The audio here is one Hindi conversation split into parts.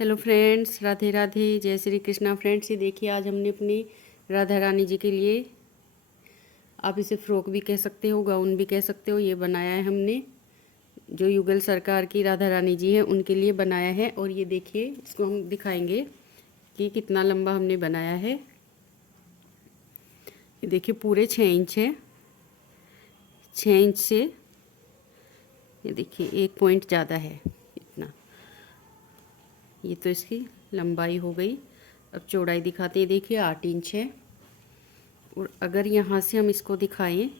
हेलो फ्रेंड्स, राधे राधे, जय श्री कृष्णा। फ्रेंड्स, ये देखिए आज हमने अपनी राधा रानी जी के लिए, आप इसे फ्रॉक भी कह सकते हो, गाउन भी कह सकते हो, ये बनाया है हमने। जो युगल सरकार की राधा रानी जी हैं उनके लिए बनाया है। और ये देखिए, इसको हम दिखाएंगे कि कितना लंबा हमने बनाया है। ये देखिए पूरे 6 इंच है। 6 इंच से ये देखिए 1 पॉइंट ज़्यादा है इतना। ये तो इसकी लंबाई हो गई। अब चौड़ाई दिखाते हैं। देखिए 8 इंच है। और अगर यहाँ से हम इसको दिखाएं,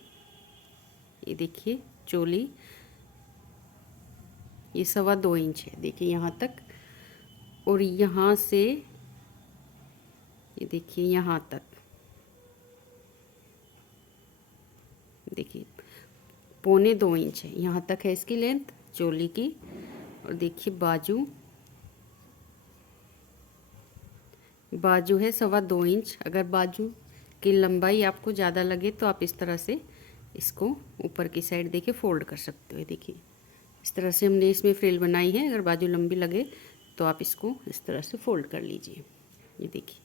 ये देखिए चोली, ये 2.25 इंच है। देखिए यहाँ तक। और यहाँ से ये देखिए यहाँ तक, देखिए 2.25 इंच है। यहाँ तक है इसकी लेंथ चोली की। और देखिए बाजू, बाजू है 2.25 इंच। अगर बाजू की लंबाई आपको ज़्यादा लगे तो आप इस तरह से इसको ऊपर की साइड देखिए फोल्ड कर सकते हो। देखिए इस तरह से हमने इसमें फ्रिल बनाई है। अगर बाजू लंबी लगे तो आप इसको इस तरह से फोल्ड कर लीजिए। ये देखिए।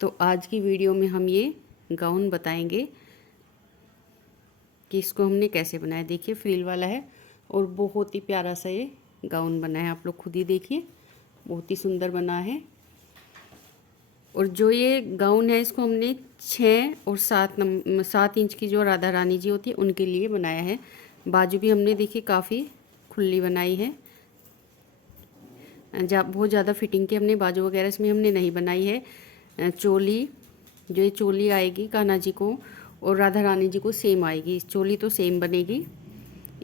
तो आज की वीडियो में हम ये गाउन बताएंगे कि इसको हमने कैसे बनाया। देखिए फ्रिल वाला है और बहुत ही प्यारा सा ये गाउन बना है। आप लोग खुद ही देखिए, बहुत ही सुंदर बना है। और जो ये गाउन है इसको हमने 6 और 7 इंच की जो राधा रानी जी होती है उनके लिए बनाया है। बाजू भी हमने देखिए काफ़ी खुली बनाई है। बहुत ज़्यादा फिटिंग की हमने बाजू वगैरह इसमें हमने नहीं बनाई है। चोली, जो ये चोली आएगी कान्हा जी को और राधा रानी जी को सेम आएगी। चोली तो सेम बनेगी।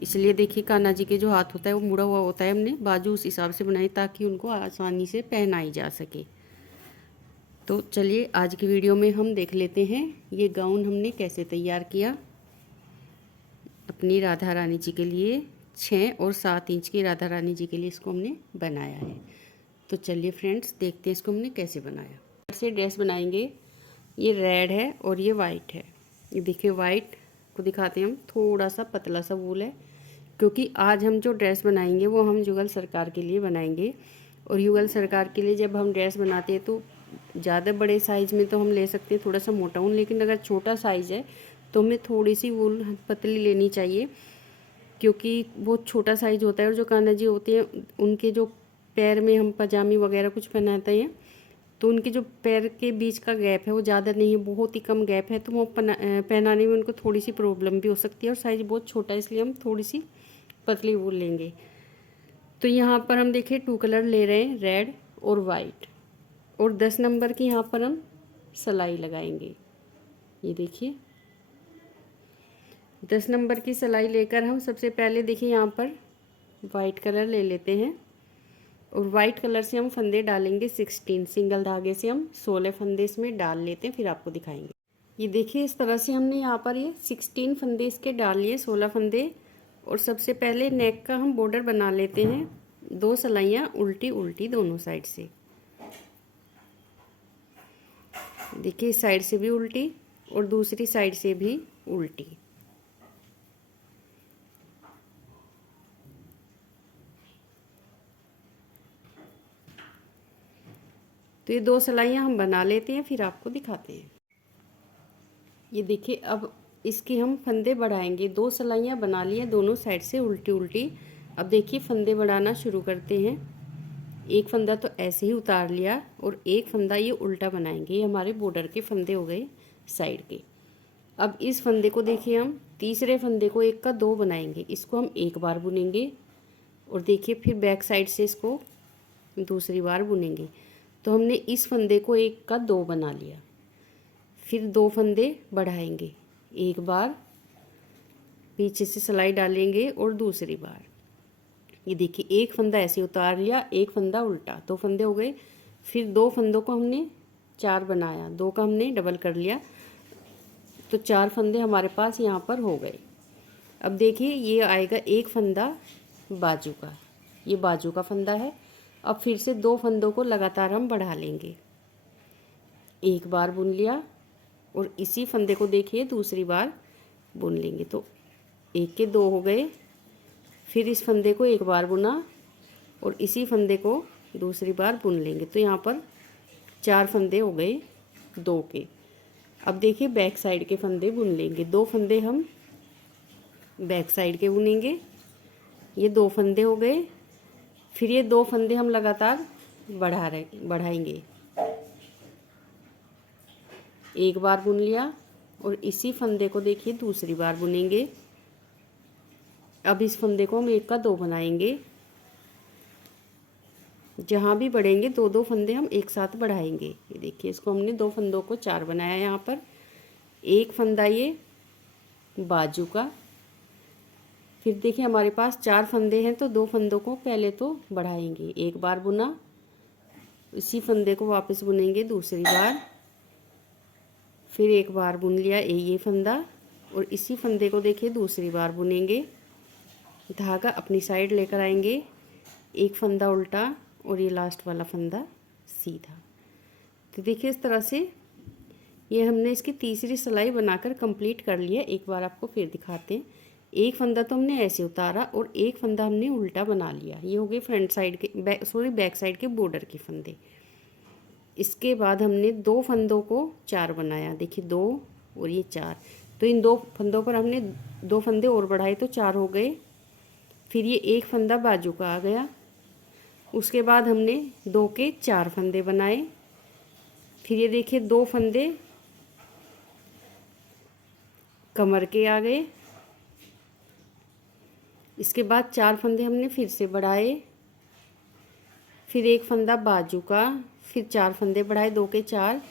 इसलिए देखिए कान्हा जी के जो हाथ होता है वो मुड़ा हुआ होता है। हमने बाजू उस हिसाब से बनाई ताकि उनको आसानी से पहनाई जा सके। तो चलिए आज की वीडियो में हम देख लेते हैं ये गाउन हमने कैसे तैयार किया अपनी राधा रानी जी के लिए। 6 और 7 इंच की राधा रानी जी के लिए इसको हमने बनाया है। तो चलिए फ्रेंड्स देखते हैं इसको हमने कैसे बनाया। से ड्रेस बनाएंगे। ये रेड है और ये वाइट है। ये देखिए वाइट को दिखाते हैं हम। थोड़ा सा पतला सा वूल है क्योंकि आज हम जो ड्रेस बनाएंगे वो हम युगल सरकार के लिए बनाएंगे। और युगल सरकार के लिए जब हम ड्रेस बनाते हैं तो ज़्यादा बड़े साइज़ में तो हम ले सकते हैं थोड़ा सा मोटा ऊन, लेकिन अगर छोटा साइज़ है तो हमें थोड़ी सी वूल पतली लेनी चाहिए क्योंकि बहुत छोटा साइज़ होता है। और जो कान्हा जी होते हैं उनके जो पैर में हम पजामी वगैरह कुछ पहनाते हैं तो उनके जो पैर के बीच का गैप है वो ज़्यादा नहीं है, बहुत ही कम गैप है। तो वो पहनाने में उनको थोड़ी सी प्रॉब्लम भी हो सकती है। और साइज़ बहुत छोटा है इसलिए हम थोड़ी सी पतली वूल लेंगे। तो यहाँ पर हम देखिए 2 कलर ले रहे हैं, रेड और वाइट। और 10 नंबर की यहाँ पर हम सिलाई लगाएंगे। ये देखिए 10 नंबर की सिलाई लेकर हम सबसे पहले देखिए यहाँ पर वाइट कलर ले लेते हैं। और वाइट कलर से हम फंदे डालेंगे 16। सिंगल धागे से हम 16 फंदे इसमें डाल लेते हैं, फिर आपको दिखाएंगे। ये देखिए इस तरह से हमने यहाँ पर ये 16 फंदे इसके डाल लिए, 16 फंदे। और सबसे पहले नेक का हम बॉर्डर बना लेते हैं। 2 सिलाइयाँ उल्टी उल्टी दोनों साइड से। देखिए इस साइड से भी उल्टी और दूसरी साइड से भी उल्टी। तो ये 2 सिलाइयाँ हम बना लेते हैं, फिर आपको दिखाते हैं। ये देखिए अब इसकी हम फंदे बढ़ाएंगे। 2 सिलाइयाँ बना लिए दोनों साइड से उल्टी उल्टी। अब देखिए फंदे बढ़ाना शुरू करते हैं। एक फंदा तो ऐसे ही उतार लिया और एक फंदा ये उल्टा बनाएंगे। ये हमारे बॉर्डर के फंदे हो गए साइड के। अब इस फंदे को देखिए हम तीसरे फंदे को 1 का 2 बनाएंगे। इसको हम एक बार बुनेंगे और देखिए फिर बैक साइड से इसको दूसरी बार बुनेंगे। तो हमने इस फंदे को 1 का 2 बना लिया। फिर 2 फंदे बढ़ाएंगे, एक बार पीछे से सिलाई डालेंगे और दूसरी बार। ये देखिए एक फंदा ऐसे उतार लिया, एक फंदा उल्टा, 2 फंदे हो गए। फिर 2 फंदों को हमने 4 बनाया, 2 का हमने डबल कर लिया, तो 4 फंदे हमारे पास यहाँ पर हो गए। अब देखिए ये आएगा एक फंदा बाजू का, ये बाजू का फंदा है। अब फिर से 2 फंदों को लगातार हम बढ़ा लेंगे। एक बार बुन लिया और इसी फंदे को देखिए दूसरी बार बुन लेंगे, तो 1 के 2 हो गए। फिर इस फंदे को एक बार बुना और इसी फंदे को दूसरी बार बुन लेंगे। तो यहाँ पर 4 फंदे हो गए 2 के। अब देखिए बैक साइड के फंदे बुन लेंगे। 2 फंदे हम बैक साइड के बुनेंगे, ये 2 फंदे हो गए। फिर ये 2 फंदे हम लगातार बढ़ाएंगे। एक बार बुन लिया और इसी फंदे को देखिए दूसरी बार बुनेंगे। अब इस फंदे को हम 1 का 2 बनाएंगे। जहाँ भी बढ़ेंगे 2-2 फंदे हम एक साथ बढ़ाएंगे। ये देखिए इसको हमने 2 फंदों को 4 बनाया। यहाँ पर एक फंदा ये बाजू का। फिर देखिए हमारे पास 4 फंदे हैं तो 2 फंदों को पहले तो बढ़ाएंगे। एक बार बुना, इसी फंदे को वापस बुनेंगे दूसरी बार। फिर एक बार बुन लिया ये फंदा और इसी फंदे को देखिए दूसरी बार बुनेंगे। धागा अपनी साइड लेकर आएंगे, एक फंदा उल्टा और ये लास्ट वाला फंदा सीधा। तो देखिए इस तरह से ये हमने इसकी तीसरी सिलाई बनाकर कंप्लीट कर लिया। एक बार आपको फिर दिखाते हैं। एक फंदा तो हमने ऐसे उतारा और एक फंदा हमने उल्टा बना लिया। ये हो गए फ्रंट साइड के बैक साइड के बॉर्डर के फंदे। इसके बाद हमने 2 फंदों को 4 बनाया। देखिए 2 और ये 4, तो इन 2 फंदों पर हमने 2 फंदे और बढ़ाए तो 4 हो गए। फिर ये एक फंदा बाजू का आ गया। उसके बाद हमने 2 के 4 फंदे बनाए। फिर ये देखिए 2 फंदे कमर के आ गए। इसके बाद 4 फंदे हमने फिर से बढ़ाए। फिर एक फंदा बाजू का, फिर 4 फंदे बढ़ाए 2 के 4।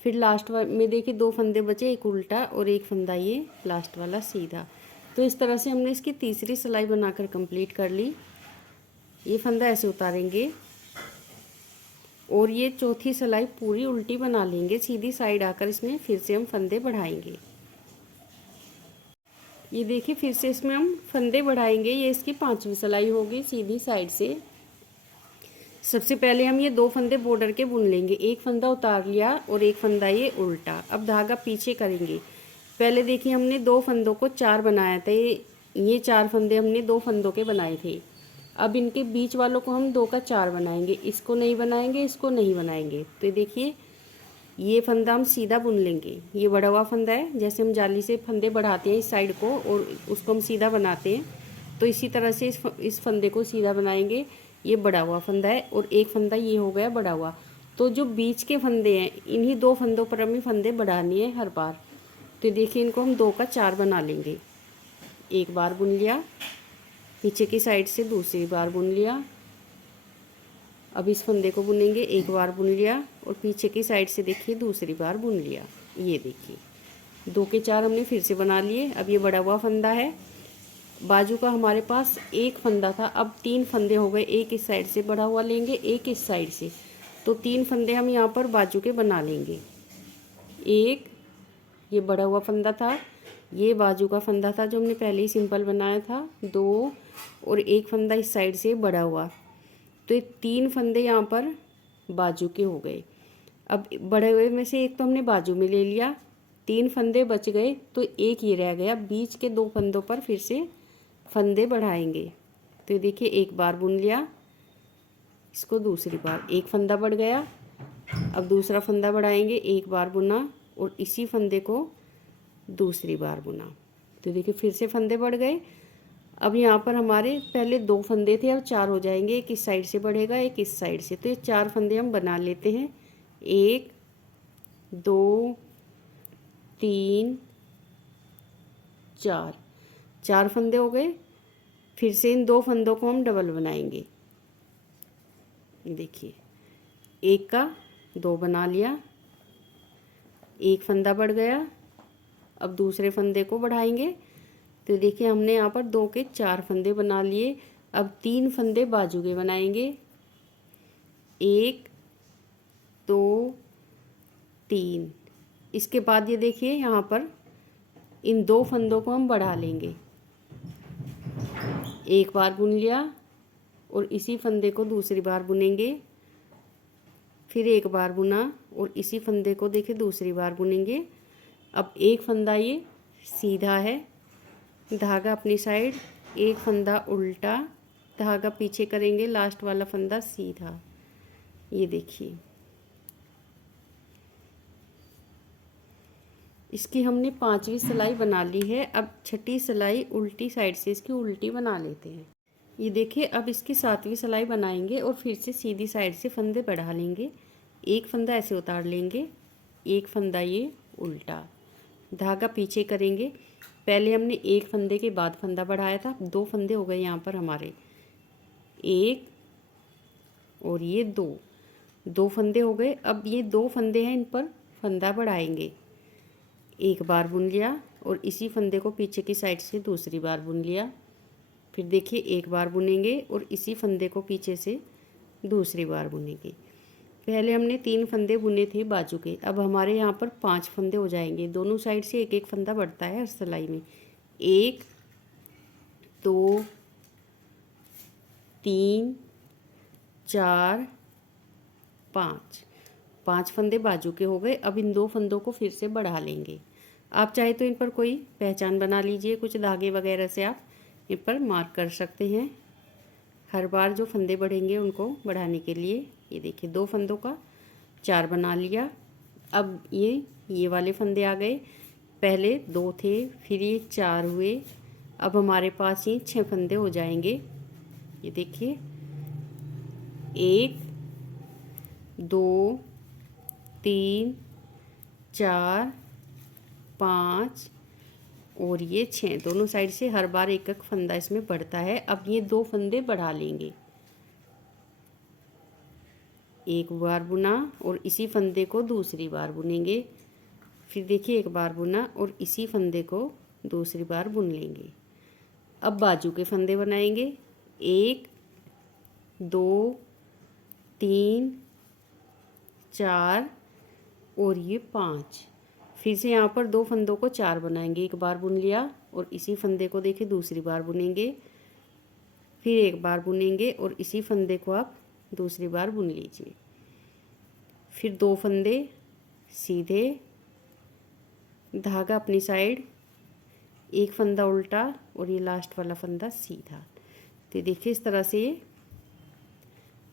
फिर लास्ट में देखिए 2 फंदे बचे, एक उल्टा और एक फंदा ये लास्ट वाला सीधा। तो इस तरह से हमने इसकी तीसरी सिलाई बनाकर कंप्लीट कर ली। ये फंदा ऐसे उतारेंगे और ये चौथी सिलाई पूरी उल्टी बना लेंगे। सीधी साइड आकर इसमें फिर से हम फंदे बढ़ाएंगे। ये देखिए फिर से इसमें हम फंदे बढ़ाएंगे। ये इसकी 5वीं सिलाई होगी सीधी साइड से। सबसे पहले हम ये 2 फंदे बॉर्डर के बुन लेंगे। एक फंदा उतार लिया और एक फंदा ये उल्टा। अब धागा पीछे करेंगे। पहले देखिए हमने 2 फंदों को 4 बनाया था। ये 4 फंदे हमने 2 फंदों के बनाए थे। अब इनके बीच वालों को हम 2 का 4 बनाएंगे। इसको नहीं बनाएंगे, इसको नहीं बनाएंगे। तो देखिए ये फंदा हम सीधा बुन लेंगे। ये बढ़ा हुआ फंदा है, जैसे हम जाली से फंदे बढ़ाते हैं इस साइड को और उसको हम सीधा बनाते हैं, तो इसी तरह से इस फंदे को सीधा बनाएंगे। ये बढ़ा हुआ फंदा है और एक फंदा ये हो गया बढ़ा हुआ। तो जो बीच के फंदे हैं इन्हीं 2 फंदों पर हमें फंदे बढ़ानी है हर बार। तो देखिए इनको हम 2 का 4 बना लेंगे। एक बार बुन लिया, पीछे की साइड से दूसरी बार बुन लिया। अब इस फंदे को बुनेंगे, एक बार बुन लिया और पीछे की साइड से देखिए दूसरी बार बुन लिया। ये देखिए 2 के 4 हमने फिर से बना लिए। अब ये बढ़ा हुआ फंदा है। बाजू का हमारे पास एक फंदा था, अब 3 फंदे हो गए। एक इस साइड से बढ़ा हुआ लेंगे, एक इस साइड से, तो 3 फंदे हम यहाँ पर बाजू के बना लेंगे। एक ये बढ़ा हुआ फंदा था, ये बाजू का फंदा था जो हमने पहले ही सिंपल बनाया था, 2 और एक फंदा इस साइड से बढ़ा हुआ। तो ये 3 फंदे यहाँ पर बाजू के हो गए। अब बढ़े हुए में से एक तो हमने बाजू में ले लिया, 3 फंदे बच गए, तो एक ये रह गया। बीच के 2 फंदों पर फिर से फंदे बढ़ाएंगे। तो देखिए एक बार बुन लिया, इसको दूसरी बार, एक फंदा बढ़ गया। अब दूसरा फंदा बढ़ाएंगे, एक बार बुना और इसी फंदे को दूसरी बार बुना। तो देखिए फिर से फंदे बढ़ गए। अब यहाँ पर हमारे पहले 2 फंदे थे, अब 4 हो जाएंगे। एक इस साइड से बढ़ेगा, एक इस साइड से। तो ये 4 फंदे हम बना लेते हैं। 1 2 3 4, 4 फंदे हो गए। फिर से इन 2 फंदों को हम डबल बनाएंगे। देखिए 1 का 2 बना लिया, एक फंदा बढ़ गया। अब दूसरे फंदे को बढ़ाएंगे। तो देखिए हमने यहाँ पर 2 के 4 फंदे बना लिए। अब 3 फंदे बाजू के बनाएंगे, 1 2 3। इसके बाद ये देखिए यहाँ पर इन 2 फंदों को हम बढ़ा लेंगे। एक बार बुन लिया और इसी फंदे को दूसरी बार बुनेंगे। फिर एक बार बुना और इसी फंदे को देखिए दूसरी बार बुनेंगे। अब एक फंदा ये सीधा है, धागा अपनी साइड, एक फंदा उल्टा धागा पीछे करेंगे, लास्ट वाला फंदा सीधा। ये देखिए, इसकी हमने 5वीं सिलाई बना ली है। अब 6ठी सिलाई उल्टी साइड से इसकी उल्टी बना लेते हैं। ये देखिए, अब इसकी 7वीं सिलाई बनाएंगे और फिर से सीधी साइड से फंदे बढ़ा लेंगे। एक फंदा ऐसे उतार लेंगे, एक फंदा ये उल्टा, धागा पीछे करेंगे। पहले हमने एक फंदे के बाद फंदा बढ़ाया था, 2 फंदे हो गए यहाँ पर हमारे, एक और ये 2 फंदे हो गए। अब ये 2 फंदे हैं, इन पर फंदा बढ़ाएंगे। एक बार बुन लिया और इसी फंदे को पीछे की साइड से दूसरी बार बुन लिया। फिर देखिए, एक बार बुनेंगे और इसी फंदे को पीछे से दूसरी बार बुनेंगे। पहले हमने 3 फंदे बुने थे बाजू के, अब हमारे यहाँ पर 5 फंदे हो जाएंगे। दोनों साइड से एक एक फंदा बढ़ता है हर सिलाई में। 1 2 3 4 5 फंदे बाजू के हो गए। अब इन 2 फंदों को फिर से बढ़ा लेंगे। आप चाहे तो इन पर कोई पहचान बना लीजिए, कुछ धागे वगैरह से आप इन पर मार्क कर सकते हैं हर बार जो फंदे बढ़ेंगे उनको बढ़ाने के लिए। ये देखिए, 2 फंदों का 4 बना लिया। अब ये वाले फंदे आ गए, पहले 2 थे, फिर ये 4 हुए। अब हमारे पास ये 6 फंदे हो जाएंगे। ये देखिए, 1 2 3 4 5 और ये 6, दोनों साइड से हर बार एक एक फंदा इसमें बढ़ता है। अब ये 2 फंदे बढ़ा लेंगे। एक बार बुना और इसी फंदे को दूसरी बार बुनेंगे। फिर देखिए, एक बार बुना और इसी फंदे को दूसरी बार बुन लेंगे। अब बाजू के फंदे बनाएंगे। 1 2 3 4 और ये 5। फिर से यहाँ पर 2 फंदों को 4 बनाएंगे। एक बार बुन लिया और इसी फंदे को देखिए दूसरी बार बुनेंगे। फिर एक बार बुनेंगे और इसी फंदे को आप दूसरी बार बुन लीजिए। फिर 2 फंदे सीधे, धागा अपनी साइड, एक फंदा उल्टा और ये लास्ट वाला फंदा सीधा। तो देखिए, इस तरह से ये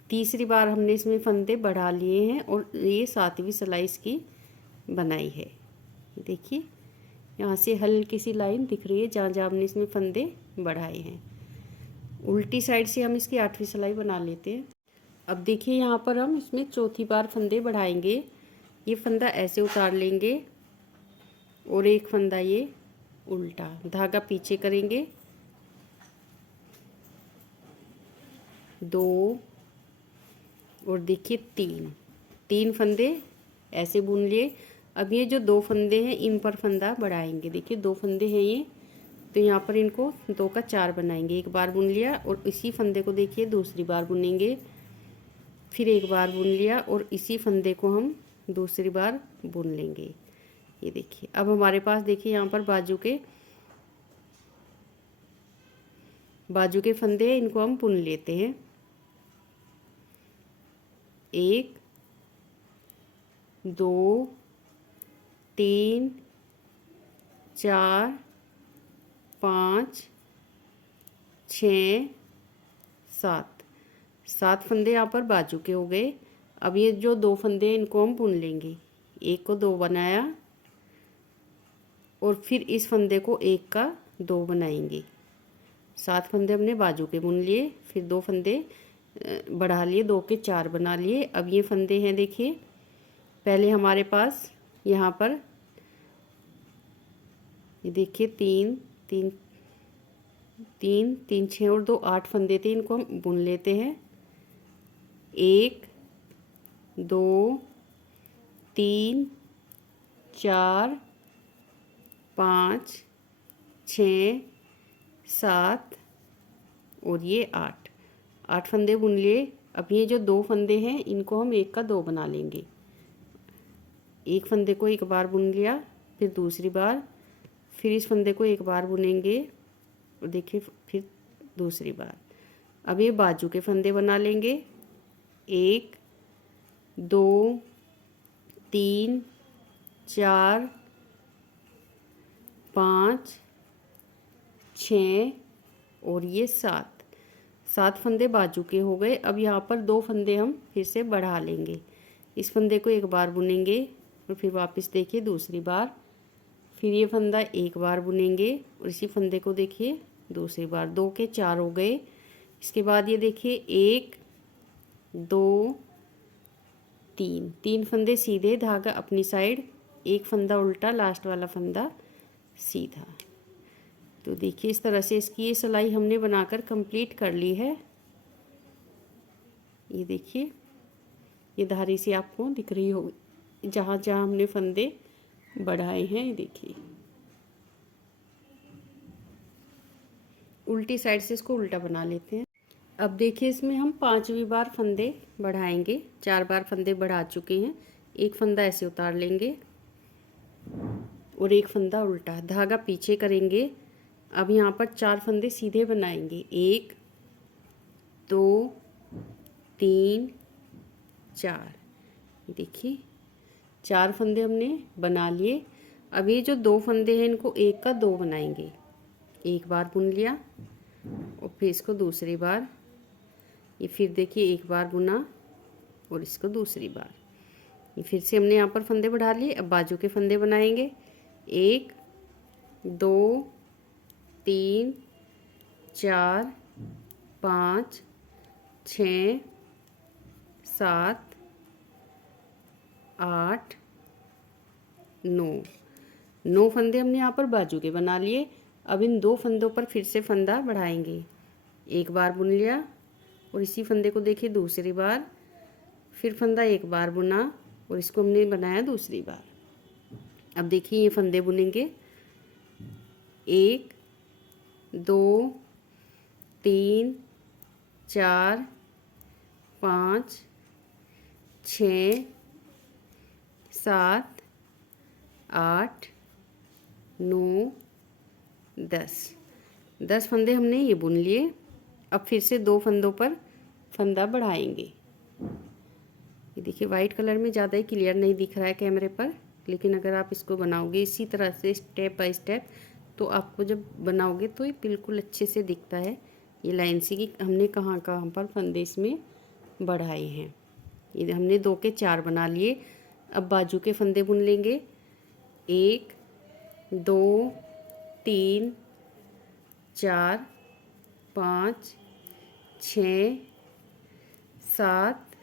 तीसरी बार हमने इसमें फंदे बढ़ा लिए हैं और ये 7वीं सिलाई इसकी बनाई है। देखिए, यहाँ से हल्की सी लाइन दिख रही है जहाँ जहाँ हमने इसमें फंदे बढ़ाए हैं। उल्टी साइड से हम इसकी 8वीं सिलाई बना लेते हैं। अब देखिए, यहाँ पर हम इसमें चौथी बार फंदे बढ़ाएंगे। ये फंदा ऐसे उतार लेंगे और एक फंदा ये उल्टा, धागा पीछे करेंगे, 2 और देखिए 3 फंदे ऐसे बुन लिए। अब ये जो 2 फंदे हैं इन पर फंदा बढ़ाएंगे। देखिए, 2 फंदे हैं ये, तो यहाँ पर इनको 2 का 4 बनाएंगे। एक बार बुन लिया और इसी फंदे को देखिए दूसरी बार बुनेंगे। फिर एक बार बुन लिया और इसी फंदे को हम दूसरी बार बुन लेंगे। ये देखिए, अब हमारे पास देखिए यहाँ पर बाजू के फंदे हैं, इनको हम बुन लेते हैं। 1 2 3 4 5 6 7 फंदे यहाँ पर बाजू के हो गए। अब ये जो 2 फंदे हैं इनको हम बुन लेंगे। एक को 2 बनाया और फिर इस फंदे को एक का 2 बनाएंगे। 7 फंदे हमने बाजू के बुन लिए, फिर 2 फंदे बढ़ा लिए, 2 के 4 बना लिए। अब ये फंदे हैं, देखिए पहले हमारे पास यहाँ पर ये देखिए 3 3 3 3 6 और 2 8 फंदे थे, इनको हम बुन लेते हैं। 1 2 3 4 5 6 7 और ये 8 फंदे बुन लिए। अब ये जो 2 फंदे हैं इनको हम एक का 2 बना लेंगे। एक फंदे को एक बार बुन लिया, फिर दूसरी बार, फिर इस फंदे को एक बार बुनेंगे और देखिए फिर दूसरी बार। अब ये बाजू के फंदे बना लेंगे। 1 2 3 4 5 6 और ये 7 7 फंदे बाजू के हो गए। अब यहाँ पर 2 फंदे हम फिर से बढ़ा लेंगे। इस फंदे को एक बार बुनेंगे और फिर वापस देखिए दूसरी बार, फिर ये फंदा एक बार बुनेंगे और इसी फंदे को देखिए दूसरी बार। 2 के 4 हो गए। इसके बाद ये देखिए 1 2 3 फंदे सीधे, धागा अपनी साइड, एक फंदा उल्टा, लास्ट वाला फंदा सीधा। तो देखिए इस तरह से इसकी ये सिलाई हमने बनाकर कंप्लीट कर ली है। ये देखिए ये धारी सी आपको दिख रही होगी जहाँ जहाँ हमने फंदे बढ़ाए हैं। ये देखिए उल्टी साइड से इसको उल्टा बना लेते हैं। अब देखिए इसमें हम 5वीं बार फंदे बढ़ाएंगे। 4 बार फंदे बढ़ा चुके हैं। एक फंदा ऐसे उतार लेंगे और एक फंदा उल्टा, धागा पीछे करेंगे। अब यहाँ पर 4 फंदे सीधे बनाएंगे। 1 2 3 4। देखिए 4 फंदे हमने बना लिए। अब ये जो 2 फंदे हैं इनको 1 का 2 बनाएंगे। एक बार बुन लिया और फिर इसको दूसरी बार, ये फिर देखिए एक बार बुना और इसको दूसरी बार। ये फिर से हमने यहाँ पर फंदे बढ़ा लिए। अब बाजू के फंदे बनाएंगे। 1 2 3 4 5 6 7 8 9 फंदे हमने यहाँ पर बाजू के बना लिए। अब इन 2 फंदों पर फिर से फंदा बढ़ाएंगे। एक बार बुन लिया और इसी फंदे को देखिए दूसरी बार, फिर फंदा एक बार बुना और इसको हमने बनाया दूसरी बार। अब देखिए ये फंदे बुनेंगे। 1 2 3 4 5 6 7 8 9 10 फंदे हमने ये बुन लिए। अब फिर से 2 फंदों पर फंदा बढ़ाएंगे। ये देखिए वाइट कलर में ज़्यादा ही क्लियर नहीं दिख रहा है कैमरे पर, लेकिन अगर आप इसको बनाओगे इसी तरह से स्टेप बाय स्टेप तो आपको जब बनाओगे तो ये बिल्कुल अच्छे से दिखता है। ये लाइन सी कि हमने कहाँ कहाँ पर फंदे इसमें बढ़ाए हैं। ये हमने 2 के 4 बना लिए। अब बाजू के फंदे बुन लेंगे। 1 2 3 4 5 6 7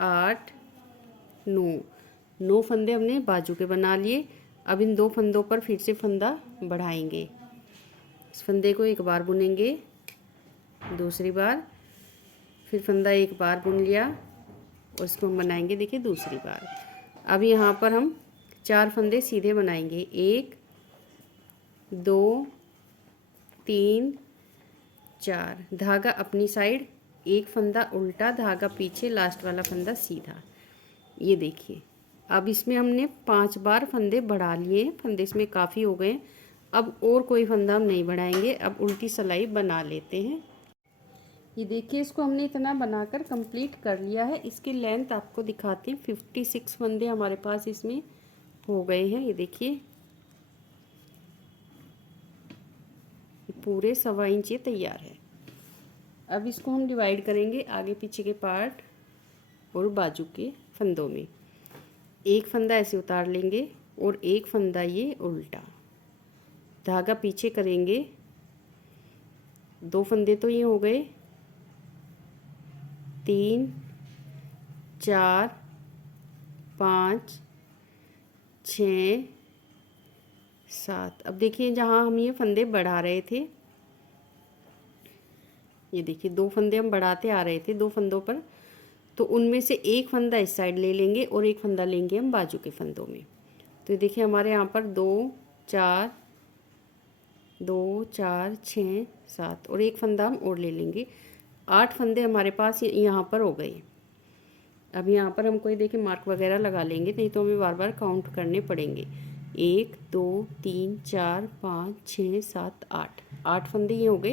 8 9 फंदे हमने बाजू के बना लिए। अब इन 2 फंदों पर फिर से फंदा बढ़ाएंगे। इस फंदे को एक बार बुनेंगे, दूसरी बार, फिर फंदा एक बार बुन लिया और इसको हम बनाएंगे देखिए दूसरी बार। अब यहाँ पर हम 4 फंदे सीधे बनाएंगे। 1 2 3 4, धागा अपनी साइड, एक फंदा उल्टा, धागा पीछे, लास्ट वाला फंदा सीधा। ये देखिए अब इसमें हमने 5 बार फंदे बढ़ा लिए। फंदे इसमें काफ़ी हो गए। अब और कोई फंदा हम नहीं बढ़ाएंगे। अब उल्टी सिलाई बना लेते हैं। ये देखिए इसको हमने इतना बनाकर कंप्लीट कर लिया है। इसकी लेंथ आपको दिखाती हूँ। 56 फंदे हमारे पास इसमें हो गए हैं। ये देखिए पूरे 1.25 इंच ये तैयार है। अब इसको हम डिवाइड करेंगे आगे पीछे के पार्ट और बाजू के फंदों में। एक फंदा ऐसे उतार लेंगे और एक फंदा ये उल्टा, धागा पीछे करेंगे। 2 फंदे तो ये हो गए। 3 4 5 6 7। अब देखिए जहाँ हम ये फंदे बढ़ा रहे थे, ये देखिए 2 फंदे हम बढ़ाते आ रहे थे 2 फंदों पर, तो उनमें से एक फंदा इस साइड ले लेंगे और एक फंदा लेंगे हम बाजू के फंदों में। तो ये देखिए हमारे यहाँ पर 2 4 6 7 और एक फंदा हम और ले लेंगे। 8 फंदे हमारे पास यहाँ पर हो गए। अब यहाँ पर हम कोई देखिए मार्क वगैरह लगा लेंगे, नहीं तो हमें बार बार काउंट करने पड़ेंगे। 1 2 3 4 5 6 7 8 फंदे ये हो गए।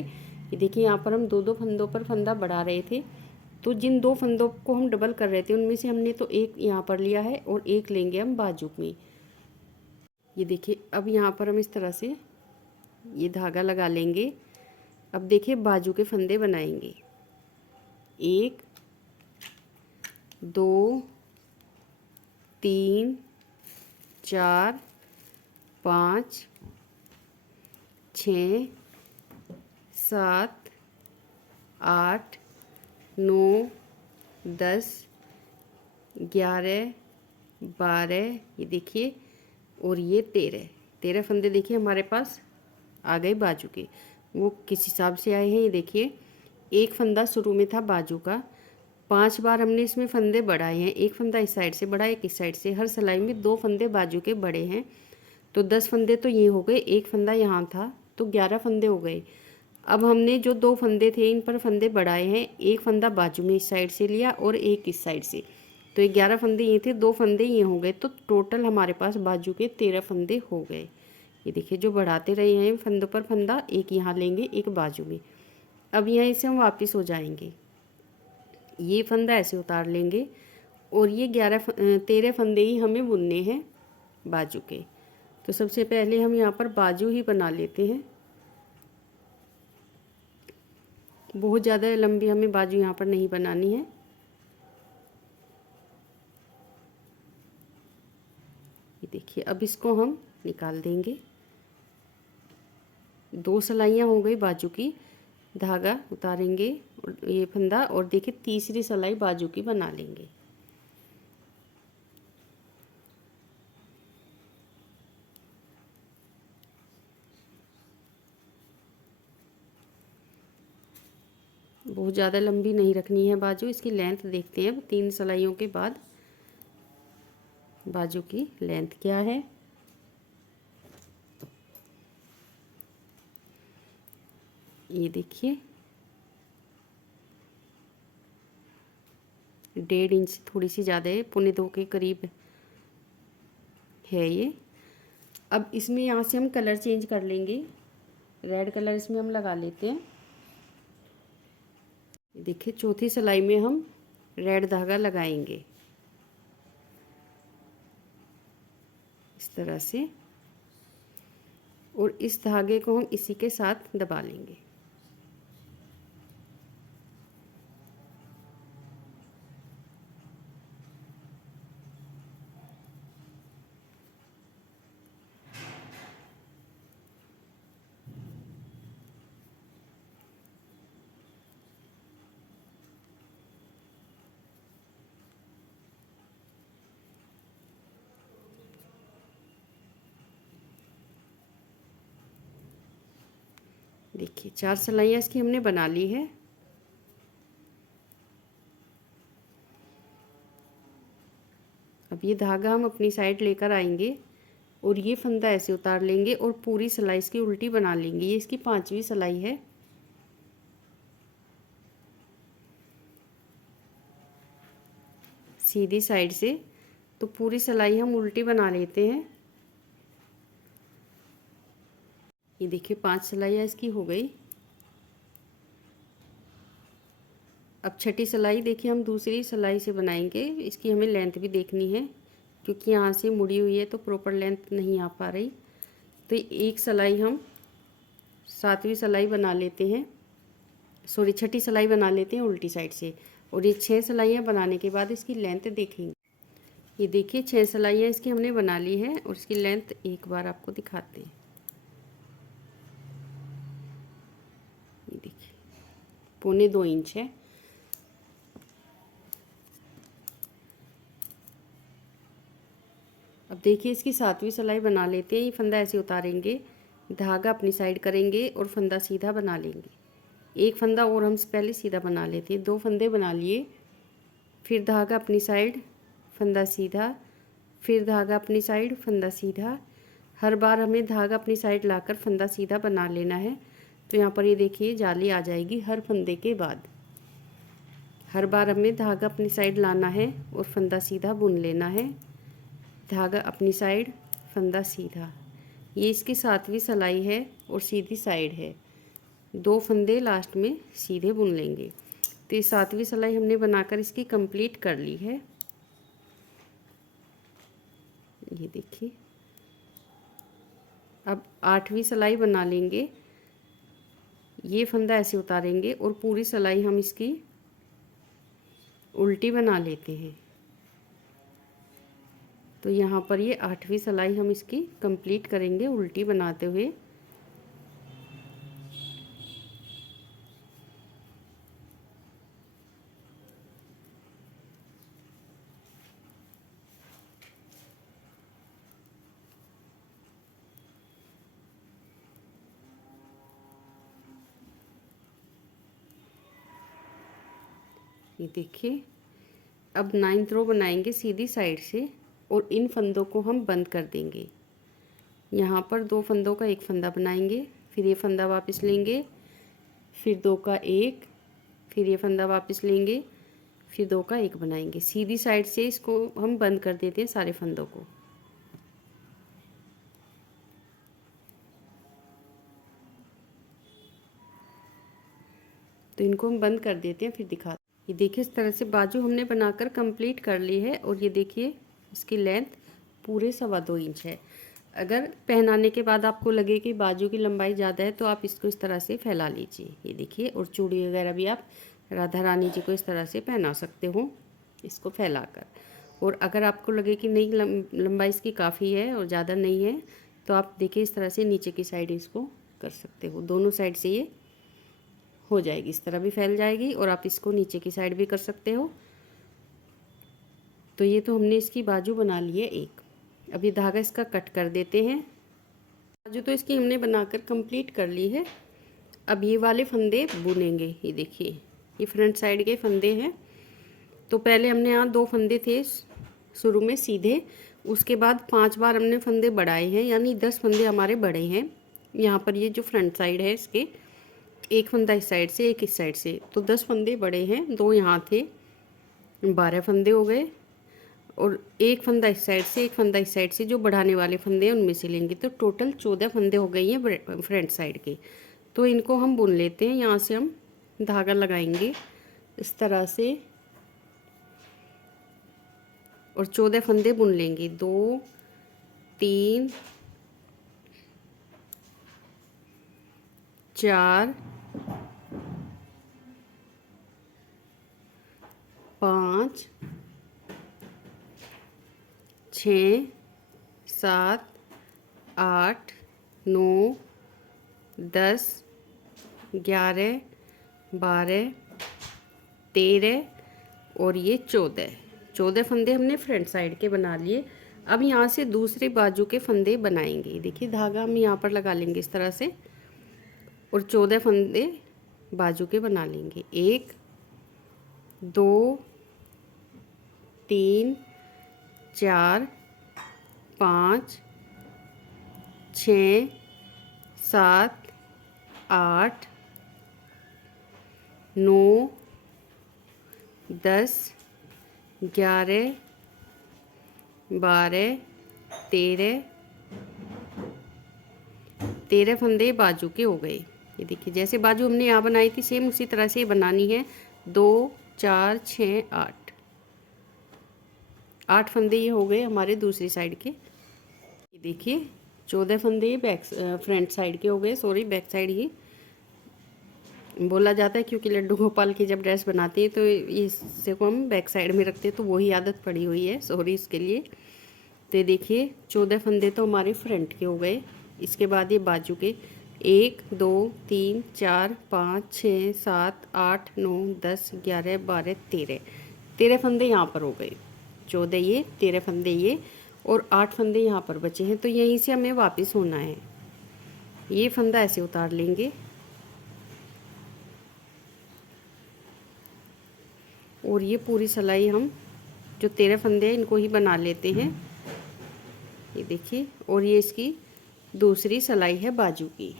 ये देखिए यहाँ पर हम 2 फंदों पर फंदा बढ़ा रहे थे, तो जिन 2 फंदों को हम डबल कर रहे थे उनमें से हमने तो एक यहाँ पर लिया है और एक लेंगे हम बाजू में। ये देखिए अब यहाँ पर हम इस तरह से ये धागा लगा लेंगे अब देखिए बाजू के फंदे बनाएंगे। 1 2 3 4 5 6 7 8 9 10 11 12, ये देखिए, और ये 13 फंदे देखिए हमारे पास आ गए बाजू के। वो किस हिसाब से आए हैं ये देखिए। एक फंदा शुरू में था बाजू का, 5 बार हमने इसमें फंदे बढ़ाए हैं। एक फंदा इस साइड से बढ़ा, एक इस साइड से। हर सिलाई में 2 फंदे बाजू के बड़े हैं, तो 10 फंदे तो ये हो गए। एक फंदा यहाँ था तो 11 फंदे हो गए। अब हमने जो 2 फंदे थे इन पर फंदे बढ़ाए हैं। एक फंदा बाजू में इस साइड से लिया और एक इस साइड से, तो 11 फंदे ये थे, 2 फंदे ये हो गए, तो टोटल हमारे पास बाजू के 13 फंदे हो गए। ये देखिए जो बढ़ाते रहे हैं फंदों पर फंदा, एक यहाँ लेंगे एक बाजू में। अब यहाँ से हम वापस हो जाएंगे, ये फंदा ऐसे उतार लेंगे और ये 13 फंदे ही हमें बुनने हैं बाजू के। तो सबसे पहले हम यहाँ पर बाजू ही बना लेते हैं। बहुत ज़्यादा लंबी हमें बाजू यहाँ पर नहीं बनानी है। ये देखिए अब इसको हम निकाल देंगे। 2 सिलाइयाँ हो गई बाजू की, धागा उतारेंगे और ये फंदा, और देखिए तीसरी सिलाई बाजू की बना लेंगे। बहुत ज़्यादा लंबी नहीं रखनी है बाजू, इसकी लेंथ देखते हैं 3 सिलाइयों के बाद बाजू की लेंथ क्या है। ये देखिए 1.5 इंच, थोड़ी सी ज़्यादा है, 1.25 के करीब है ये। अब इसमें यहाँ से हम कलर चेंज कर लेंगे, रेड कलर इसमें हम लगा लेते हैं। ये देखिए चौथी सिलाई में हम रेड धागा लगाएंगे इस तरह से, और इस धागे को हम इसी के साथ दबा लेंगे। देखिए 4 सिलाइयाँ इसकी हमने बना ली है। अब ये धागा हम अपनी साइड लेकर आएंगे और ये फंदा ऐसे उतार लेंगे और पूरी सिलाई इसकी उल्टी बना लेंगे। ये इसकी 5वीं सिलाई है। सीधी साइड से, तो पूरी सिलाई हम उल्टी बना लेते हैं। ये देखिए 5 सिलाइयाँ इसकी हो गई। अब छठी सिलाई देखिए हम दूसरी सिलाई से बनाएंगे। इसकी हमें लेंथ भी देखनी है, क्योंकि यहाँ से मुड़ी हुई है तो प्रॉपर लेंथ नहीं आ पा रही। तो एक सिलाई हम 7वीं सिलाई बना लेते हैं, सॉरी छठी सिलाई बना लेते हैं उल्टी साइड से, और ये 6 सिलाइयाँ बनाने के बाद इसकी लेंथ देखेंगे। ये देखिए 6 सिलाइयाँ इसकी हमने बना ली है और इसकी लेंथ एक बार आपको दिखाते हैं। ये देखिए 1.25 इंच है। अब देखिए इसकी 7वीं सिलाई बना लेते हैं। ये फंदा ऐसे उतारेंगे, धागा अपनी साइड करेंगे और फंदा सीधा बना लेंगे। एक फंदा और हम पहले सीधा बना लेते हैं। 2 फंदे बना लिए, फिर धागा अपनी साइड, फंदा सीधा, फिर धागा अपनी साइड, फंदा सीधा। हर बार हमें धागा अपनी साइड लाकर फंदा सीधा बना लेना है। तो यहाँ पर ये देखिए जाली आ जाएगी हर फंदे के बाद। हर बार हमें धागा अपनी साइड लाना है और फंदा सीधा बुन लेना है। धागा अपनी साइड, फंदा सीधा। ये इसकी 7वीं सिलाई है और सीधी साइड है। 2 फंदे लास्ट में सीधे बुन लेंगे। तो ये 7वीं सिलाई हमने बनाकर इसकी कंप्लीट कर ली है। ये देखिए अब 8वीं सिलाई बना लेंगे। ये फंदा ऐसे उतारेंगे और पूरी सिलाई हम इसकी उल्टी बना लेते हैं। तो यहाँ पर ये 8वीं सिलाई हम इसकी कंप्लीट करेंगे उल्टी बनाते हुए। ये देखिए, अब 9th रो बनाएंगे सीधी साइड से और इन फंदों को हम बंद कर देंगे। यहाँ पर 2 फंदों का एक फंदा बनाएंगे, फिर ये फंदा वापस लेंगे, फिर 2 का एक, फिर ये फंदा वापस लेंगे, फिर 2 का एक बनाएंगे। सीधी साइड से इसको हम बंद कर देते हैं सारे फंदों को। तो इनको हम बंद कर देते हैं, फिर दिखाते हैं। ये देखिए, इस तरह से बाजू हमने बनाकर कंप्लीट कर ली है और ये देखिए इसकी लेंथ पूरे 2.25 इंच है। अगर पहनाने के बाद आपको लगे कि बाजू की लंबाई ज़्यादा है तो आप इसको इस तरह से फैला लीजिए। ये देखिए, और चूड़ी वगैरह भी आप राधा रानी जी को इस तरह से पहना सकते हो इसको फैलाकर। और अगर आपको लगे कि नहीं लंबाई इसकी काफ़ी है और ज़्यादा नहीं है तो आप देखिए इस तरह से नीचे की साइड इसको कर सकते हो। दोनों साइड से ये हो जाएगी, इस तरह भी फैल जाएगी और आप इसको नीचे की साइड भी कर सकते हो। तो ये तो हमने इसकी बाजू बना ली है एक। अब ये धागा इसका कट कर देते हैं। बाजू तो इसकी हमने बनाकर कंप्लीट कर ली है। अब ये वाले फंदे बुनेंगे। ये देखिए, ये फ्रंट साइड के फंदे हैं। तो पहले हमने यहाँ 2 फंदे थे शुरू में सीधे, उसके बाद 5 बार हमने फंदे बढ़ाए हैं, यानी 10 फंदे हमारे बढ़े हैं। यहाँ पर ये जो फ्रंट साइड है इसके एक फंदा इस साइड से एक इस साइड से, तो 10 फंदे बड़े हैं। 2 यहाँ थे, 12 फंदे हो गए। और एक फंदा इस साइड से एक फंदा इस साइड से, जो बढ़ाने वाले फंदे हैं उनमें से लेंगे, तो टोटल 14 फंदे हो गई हैं फ्रंट साइड के। तो इनको हम बुन लेते हैं। यहाँ से हम धागा लगाएंगे इस तरह से और 14 फंदे बुन लेंगे। 2 3 4 5 6 7 8 9 10 11 12 13 और ये 14 फंदे हमने फ्रंट साइड के बना लिए। अब यहाँ से दूसरे बाजू के फंदे बनाएंगे। देखिए, धागा हम यहाँ पर लगा लेंगे इस तरह से और 14 फंदे बाजू के बना लेंगे। 1 2 3 4 5 6 7 8 9 10 11 12 13 फंदे बाजू के हो गए। ये देखिए, जैसे बाजू हमने यहाँ बनाई थी सेम उसी तरह से बनानी है। 2 4 6 8 फंदे ये हो गए हमारे दूसरी साइड के। ये देखिए, 14 फंदे फ्रंट साइड के हो गए। सॉरी, बैक साइड ही बोला जाता है क्योंकि लड्डू गोपाल की जब ड्रेस बनाते हैं तो इससे को हम बैक साइड में रखते हैं, तो वही आदत पड़ी हुई है, सॉरी इसके लिए। तो देखिए, 14 फंदे तो हमारे फ्रंट के हो गए। इसके बाद ये बाजू के 1 2 3 4 5 6 7 8 9 10 11 12 13 फंदे यहाँ पर हो गए। 14 ये, 13 फंदे ये और 8 फंदे यहाँ पर बचे हैं। तो यहीं से हमें वापस होना है। ये फंदा ऐसे उतार लेंगे और ये पूरी सिलाई हम जो 13 फंदे हैं इनको ही बना लेते हैं। ये देखिए, और ये इसकी दूसरी सिलाई है बाजू की।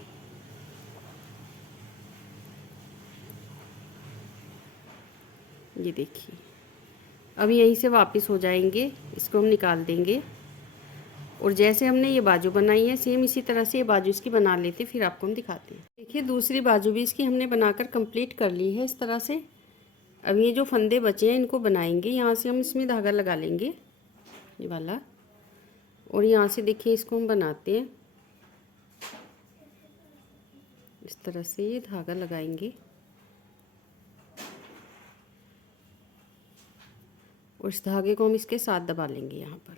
ये देखिए, अब यहीं से वापस हो जाएंगे, इसको हम निकाल देंगे और जैसे हमने ये बाजू बनाई है सेम इसी तरह से ये बाजू इसकी बना लेते, फिर आपको हम दिखाते हैं। देखिए, दूसरी बाजू भी इसकी हमने बनाकर कंप्लीट कर ली है इस तरह से। अब ये जो फंदे बचे हैं इनको बनाएंगे। यहाँ से हम इसमें धागा लगा लेंगे ये वाला और यहाँ से देखिए इसको हम बनाते हैं इस तरह से ये धागा लगाएंगे और इस धागे को हम इसके साथ दबा लेंगे यहाँ पर।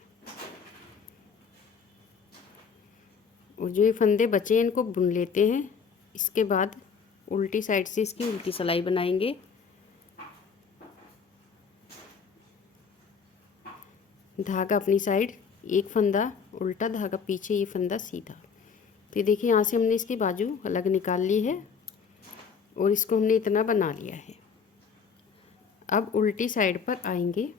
और जो ये फंदे बचे हैं इनको बुन लेते हैं। इसके बाद उल्टी साइड से इसकी उल्टी सिलाई बनाएंगे। धागा अपनी साइड, एक फंदा उल्टा, धागा पीछे, ये फंदा सीधा। तो ये देखिए यहाँ से हमने इसकी बाजू अलग निकाल ली है और इसको हमने इतना बना लिया है। अब उल्टी साइड पर आएंगे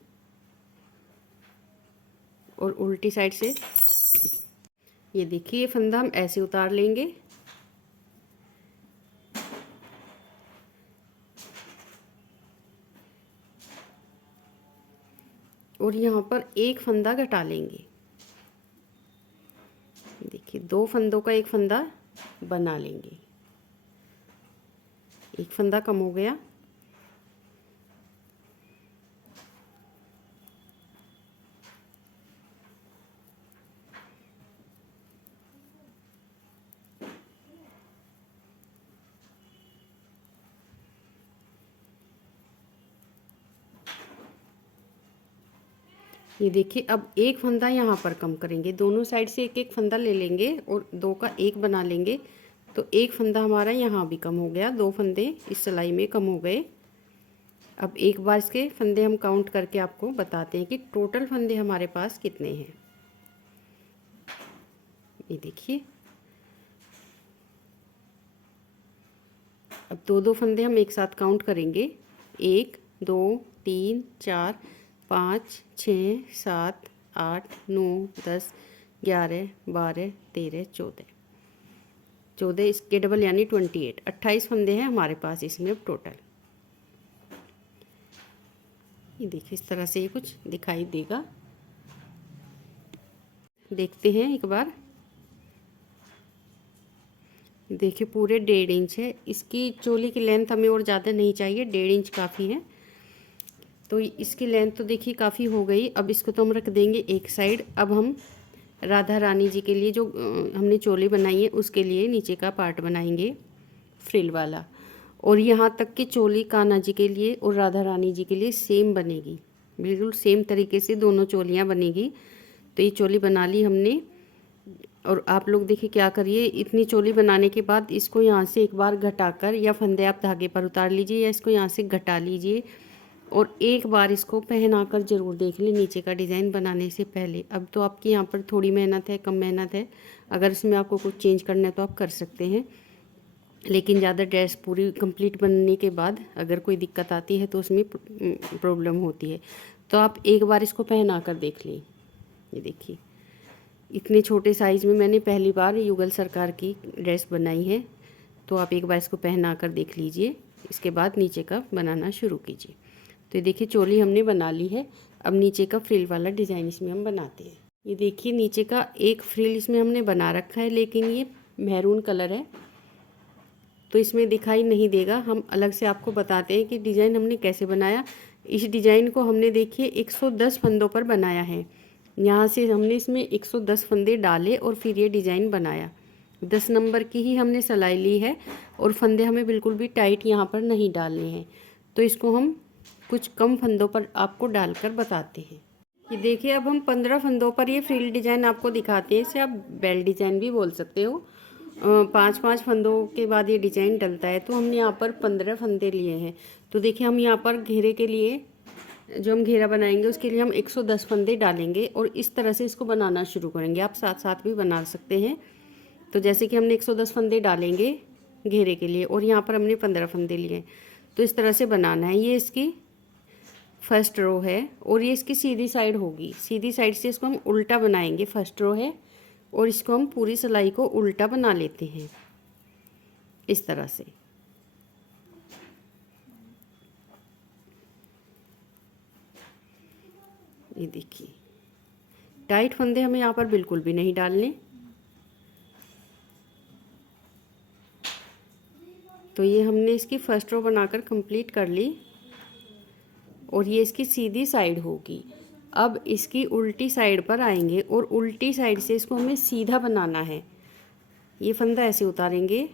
और उल्टी साइड से ये देखिए ये फंदा हम ऐसे उतार लेंगे और यहाँ पर एक फंदा घटा लेंगे। देखिए 2 फंदों का एक फंदा बना लेंगे। एक फंदा कम हो गया। ये देखिए अब एक फंदा यहाँ पर कम करेंगे। दोनों साइड से एक एक फंदा ले लेंगे और 2 का एक बना लेंगे। तो एक फंदा हमारा यहाँ भी कम हो गया, 2 फंदे इस सिलाई में कम हो गए। अब एक बार इसके फंदे हम काउंट करके आपको बताते हैं कि टोटल फंदे हमारे पास कितने हैं। ये देखिए अब 2-2 फंदे हम एक साथ काउंट करेंगे। 1 2 3 4 5 6 7 8 9 10 11 12 13 14 14 इसके डबल यानी 28 28 फंदे हैं हमारे पास इसमें अब टोटल। ये देखिए इस तरह से ये कुछ दिखाई देगा। देखते हैं एक बार। देखिए पूरे 1.5 इंच है। इसकी चोली की लेंथ हमें और ज़्यादा नहीं चाहिए, 1.5 इंच काफ़ी है। तो इसकी लेंथ तो देखिए काफ़ी हो गई। अब इसको तो हम रख देंगे एक साइड। अब हम राधा रानी जी के लिए जो हमने चोली बनाई है उसके लिए नीचे का पार्ट बनाएंगे फ्रिल वाला। और यहाँ तक कि चोली कान्हा जी के लिए और राधा रानी जी के लिए सेम बनेगी, बिल्कुल सेम तरीके से दोनों चोलियाँ बनेगी। तो ये चोली बना ली हमने। और आप लोग देखिए क्या करिए, इतनी चोली बनाने के बाद इसको यहाँ से एक बार घटाकर, या फंदे आप धागे पर उतार लीजिए या इसको यहाँ से घटा लीजिए और एक बार इसको पहनाकर ज़रूर देख लें नीचे का डिज़ाइन बनाने से पहले। अब तो आपकी यहाँ पर थोड़ी मेहनत है, कम मेहनत है, अगर इसमें आपको कुछ चेंज करना है तो आप कर सकते हैं। लेकिन ज़्यादा ड्रेस पूरी कंप्लीट बनने के बाद अगर कोई दिक्कत आती है तो उसमें प्रॉब्लम होती है। तो आप एक बार इसको पहना कर देख लें। ये देखिए इतने छोटे साइज़ में मैंने पहली बार युगल सरकार की ड्रेस बनाई है। तो आप एक बार इसको पहना कर देख लीजिए, इसके बाद नीचे का बनाना शुरू कीजिए। तो ये देखिए चोली हमने बना ली है। अब नीचे का फ्रिल वाला डिज़ाइन इसमें हम बनाते हैं। ये देखिए नीचे का एक फ्रिल इसमें हमने बना रखा है, लेकिन ये मैरून कलर है तो इसमें दिखाई नहीं देगा। हम अलग से आपको बताते हैं कि डिज़ाइन हमने कैसे बनाया। इस डिज़ाइन को हमने देखिए 110 फंदों पर बनाया है। यहाँ से हमने इसमें 110 फंदे डाले और फिर ये डिज़ाइन बनाया। 10 नंबर की ही हमने सिलाई ली है और फंदे हमें बिल्कुल भी टाइट यहाँ पर नहीं डालने हैं। तो इसको हम कुछ कम फंदों पर आपको डालकर बताते हैं। ये देखिए अब हम 15 फंदों पर ये फ्रिल डिज़ाइन आपको दिखाते हैं। इसे आप बेल डिज़ाइन भी बोल सकते हो। 5-5 फंदों के बाद ये डिज़ाइन डलता है। तो हमने यहाँ पर 15 फंदे लिए हैं। तो देखिए हम यहाँ पर घेरे के लिए, जो हम घेरा बनाएंगे उसके लिए हम 110 फंदे डालेंगे और इस तरह से इसको बनाना शुरू करेंगे। आप साथ साथ भी बना सकते हैं। तो जैसे कि हमने 110 फंदे डालेंगे घेरे के लिए और यहाँ पर हमने 15 फंदे लिए। तो इस तरह से बनाना है। ये इसकी फर्स्ट रो है और ये इसकी सीधी साइड होगी। सीधी साइड से इसको हम उल्टा बनाएंगे। फर्स्ट रो है और इसको हम पूरी सिलाई को उल्टा बना लेते हैं इस तरह से। ये देखिए टाइट फंदे हमें यहाँ पर बिल्कुल भी नहीं डालने। तो ये हमने इसकी फर्स्ट रो बनाकर कंप्लीट कर ली और ये इसकी सीधी साइड होगी। अब इसकी उल्टी साइड पर आएंगे और उल्टी साइड से इसको हमें सीधा बनाना है। ये फंदा ऐसे उतारेंगे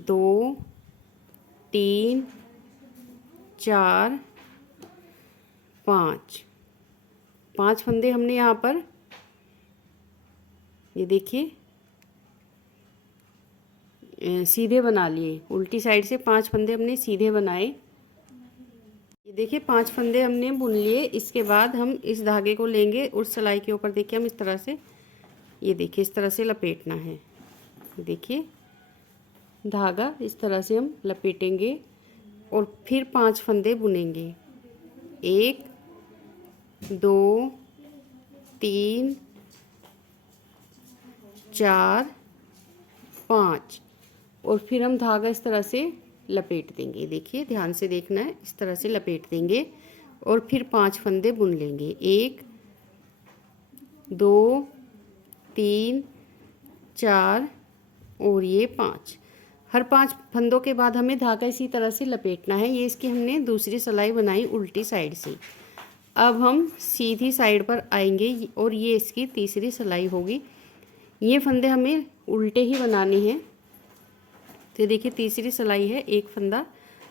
2 3 4 5 5 फंदे हमने यहाँ पर, ये देखिए, सीधे बना लिए। उल्टी साइड से 5 फंदे हमने सीधे बनाए। ये देखिए 5 फंदे हमने बुन लिए। इसके बाद हम इस धागे को लेंगे और सिलाई के ऊपर देखिए हम इस तरह से, ये देखिए इस तरह से लपेटना है। देखिए धागा इस तरह से हम लपेटेंगे और फिर 5 फंदे बुनेंगे। 1 2 3 4 5 और फिर हम धागा इस तरह से लपेट देंगे। देखिए ध्यान से देखना है, इस तरह से लपेट देंगे और फिर 5 फंदे बुन लेंगे। 1 2 3 4 और ये 5। हर 5 फंदों के बाद हमें धागा इसी तरह से लपेटना है। ये इसकी हमने दूसरी सिलाई बनाई उल्टी साइड से। अब हम सीधी साइड पर आएंगे और ये इसकी तीसरी सिलाई होगी। ये फंदे हमें उल्टे ही बनाने हैं। तो देखिए तीसरी सिलाई है, एक फंदा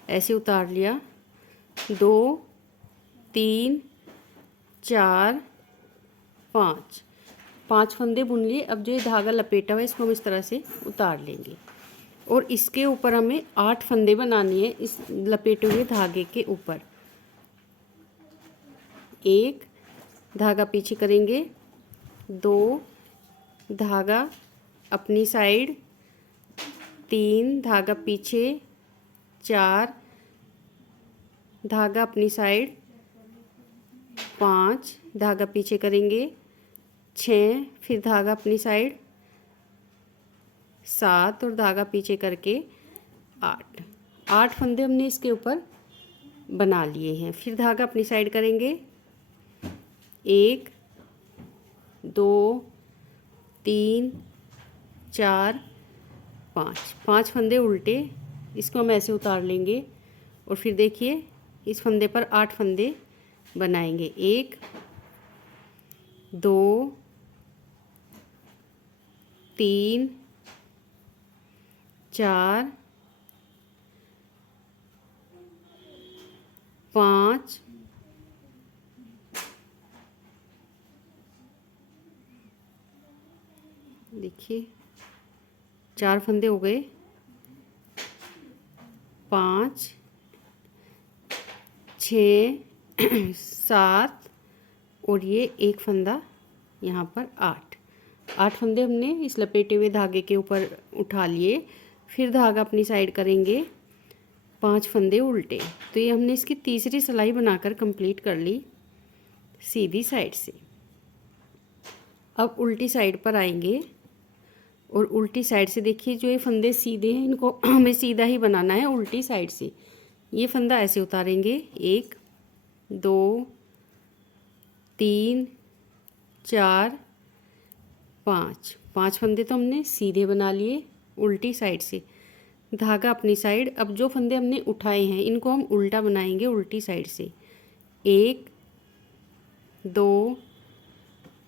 ऐसे उतार लिया, 2 3 4 5 5 फंदे बुन लिए। अब जो ये धागा लपेटा हुआ है इसको हम इस तरह से उतार लेंगे और इसके ऊपर हमें 8 फंदे बनाने हैं इस लपेटे हुए धागे के ऊपर। 1 धागा पीछे करेंगे, 2 धागा अपनी साइड, 3 धागा पीछे, 4 धागा अपनी साइड, 5 धागा पीछे करेंगे, 6 फिर धागा अपनी साइड, 7 और धागा पीछे करके 8 फंदे हमने इसके ऊपर बना लिए हैं। फिर धागा अपनी साइड करेंगे, 1 2 3 4 5 फंदे उल्टे, इसको हम ऐसे उतार लेंगे और फिर देखिए इस फंदे पर 8 फंदे बनाएंगे। 1 2 3 4 5 देखिए 4 फंदे हो गए, 5 6 7 और ये एक फंदा यहाँ पर 8 फंदे हमने इस लपेटे हुए धागे के ऊपर उठा लिए। फिर धागा अपनी साइड करेंगे, 5 फंदे उल्टे। तो ये हमने इसकी तीसरी सिलाई बनाकर कंप्लीट कर ली सीधी साइड से। अब उल्टी साइड पर आएंगे और उल्टी साइड से देखिए जो ये फंदे सीधे हैं इनको हमें सीधा ही बनाना है उल्टी साइड से। ये फंदा ऐसे उतारेंगे, 1 2 3 4 5 फंदे तो हमने सीधे बना लिए उल्टी साइड से। धागा अपनी साइड। अब जो फंदे हमने उठाए हैं इनको हम उल्टा बनाएंगे उल्टी साइड से। 1 2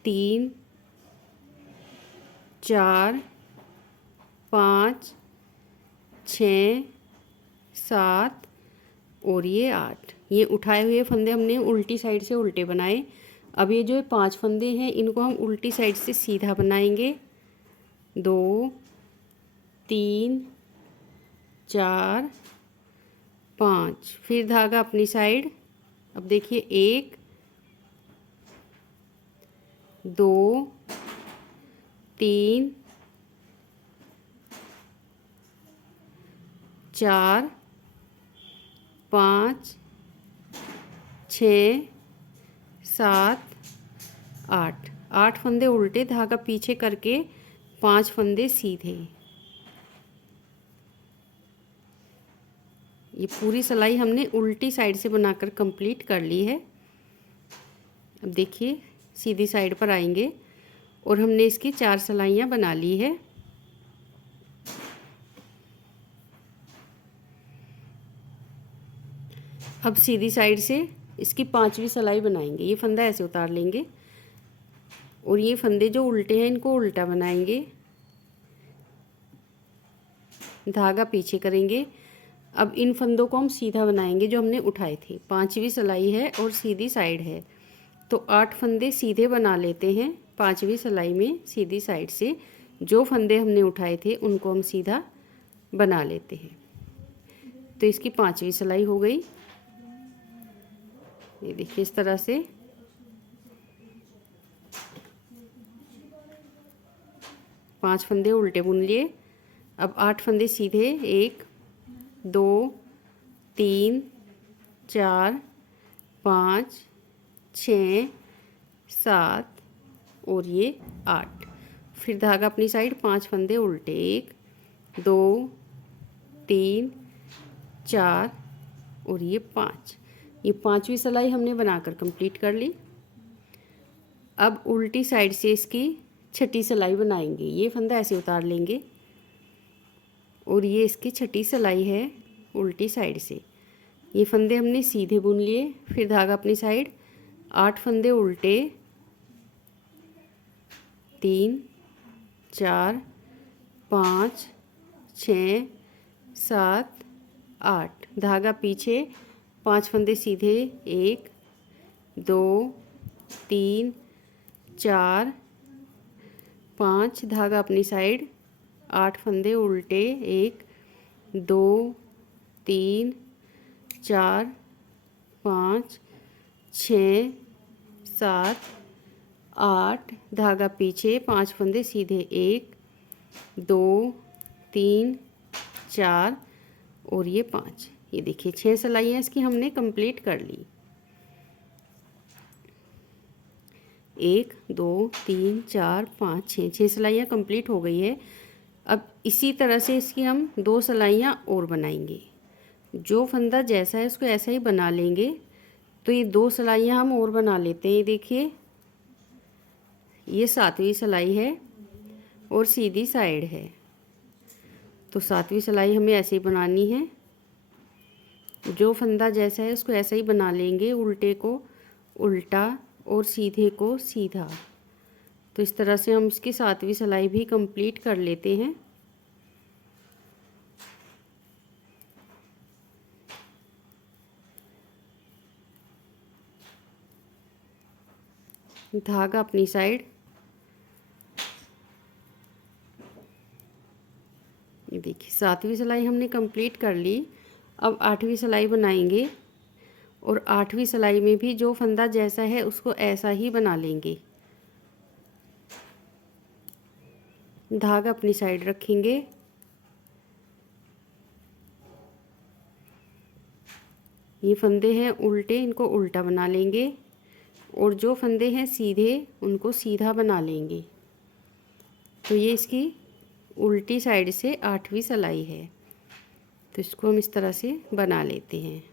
3 4 5 6 7 और ये 8। ये उठाए हुए फंदे हमने उल्टी साइड से उल्टे बनाए। अब ये जो 5 फंदे हैं इनको हम उल्टी साइड से सीधा बनाएंगे। 2 3 4 5 फिर धागा अपनी साइड। अब देखिए 1 2 3 4 5 6 7 8 फंदे उल्टे, धागा पीछे करके 5 फंदे सीधे। ये पूरी सिलाई हमने उल्टी साइड से बनाकर कंप्लीट कर ली है। अब देखिए सीधी साइड पर आएंगे और हमने इसकी 4 सिलाइयाँ बना ली है। अब सीधी साइड से इसकी 5वीं सिलाई बनाएंगे। ये फंदा ऐसे उतार लेंगे और ये फंदे जो उल्टे हैं इनको उल्टा बनाएंगे। धागा पीछे करेंगे। अब इन फंदों को हम सीधा बनाएंगे जो हमने उठाए थे। 5वीं सिलाई है और सीधी साइड है, तो 8 फंदे सीधे बना लेते हैं 5वीं सिलाई में। सीधी साइड से जो फंदे हमने उठाए थे उनको हम सीधा बना लेते हैं। तो इसकी 5वीं सिलाई हो गई। ये देखिए इस तरह से 5 फंदे उल्टे बुन लिए। अब 8 फंदे सीधे, 1 2 3 4 5 6 7 और ये 8। फिर धागा अपनी साइड, 5 फंदे उल्टे, 1 2 3 4 और ये 5। ये 5वीं सिलाई हमने बनाकर कंप्लीट कर ली। अब उल्टी साइड से इसकी 6ठी सिलाई बनाएंगे। ये फंदा ऐसे उतार लेंगे और ये इसकी 6ठी सिलाई है उल्टी साइड से। ये फंदे हमने सीधे बुन लिए। फिर धागा अपनी साइड, 8 फंदे उल्टे, 3 4 5 6 7 8। धागा पीछे, 5 फंदे सीधे, 1 2 3 4 5। धागा अपनी साइड, 8 फंदे उल्टे, 1 2 3 4 5 6 7 8। धागा पीछे, 5 फंदे सीधे, 1 2 3 4 और ये 5। ये देखिए 6 सिलाइयाँ इसकी हमने कंप्लीट कर ली। 1 2 3 4 5 6 सिलाइयाँ कंप्लीट हो गई है। अब इसी तरह से इसकी हम 2 सिलाइयाँ और बनाएंगे। जो फंदा जैसा है उसको ऐसा ही बना लेंगे। तो ये 2 सिलाइयाँ हम और बना लेते हैं। देखिए ये 7वीं सिलाई है और सीधी साइड है, तो 7वीं सिलाई हमें ऐसे ही बनानी है। जो फंदा जैसा है उसको ऐसा ही बना लेंगे, उल्टे को उल्टा और सीधे को सीधा। तो इस तरह से हम इसकी 7वीं सिलाई भी कंप्लीट कर लेते हैं। धागा अपनी साइड, ये देखिए 7वीं सिलाई हमने कंप्लीट कर ली। अब 8वीं सिलाई बनाएंगे और 8वीं सिलाई में भी जो फंदा जैसा है उसको ऐसा ही बना लेंगे। धागा अपनी साइड रखेंगे, ये फंदे हैं उल्टे, इनको उल्टा बना लेंगे और जो फंदे हैं सीधे उनको सीधा बना लेंगे। तो ये इसकी उल्टी साइड से 8वीं सिलाई है। तो इसको हम इस तरह से बना लेते हैं।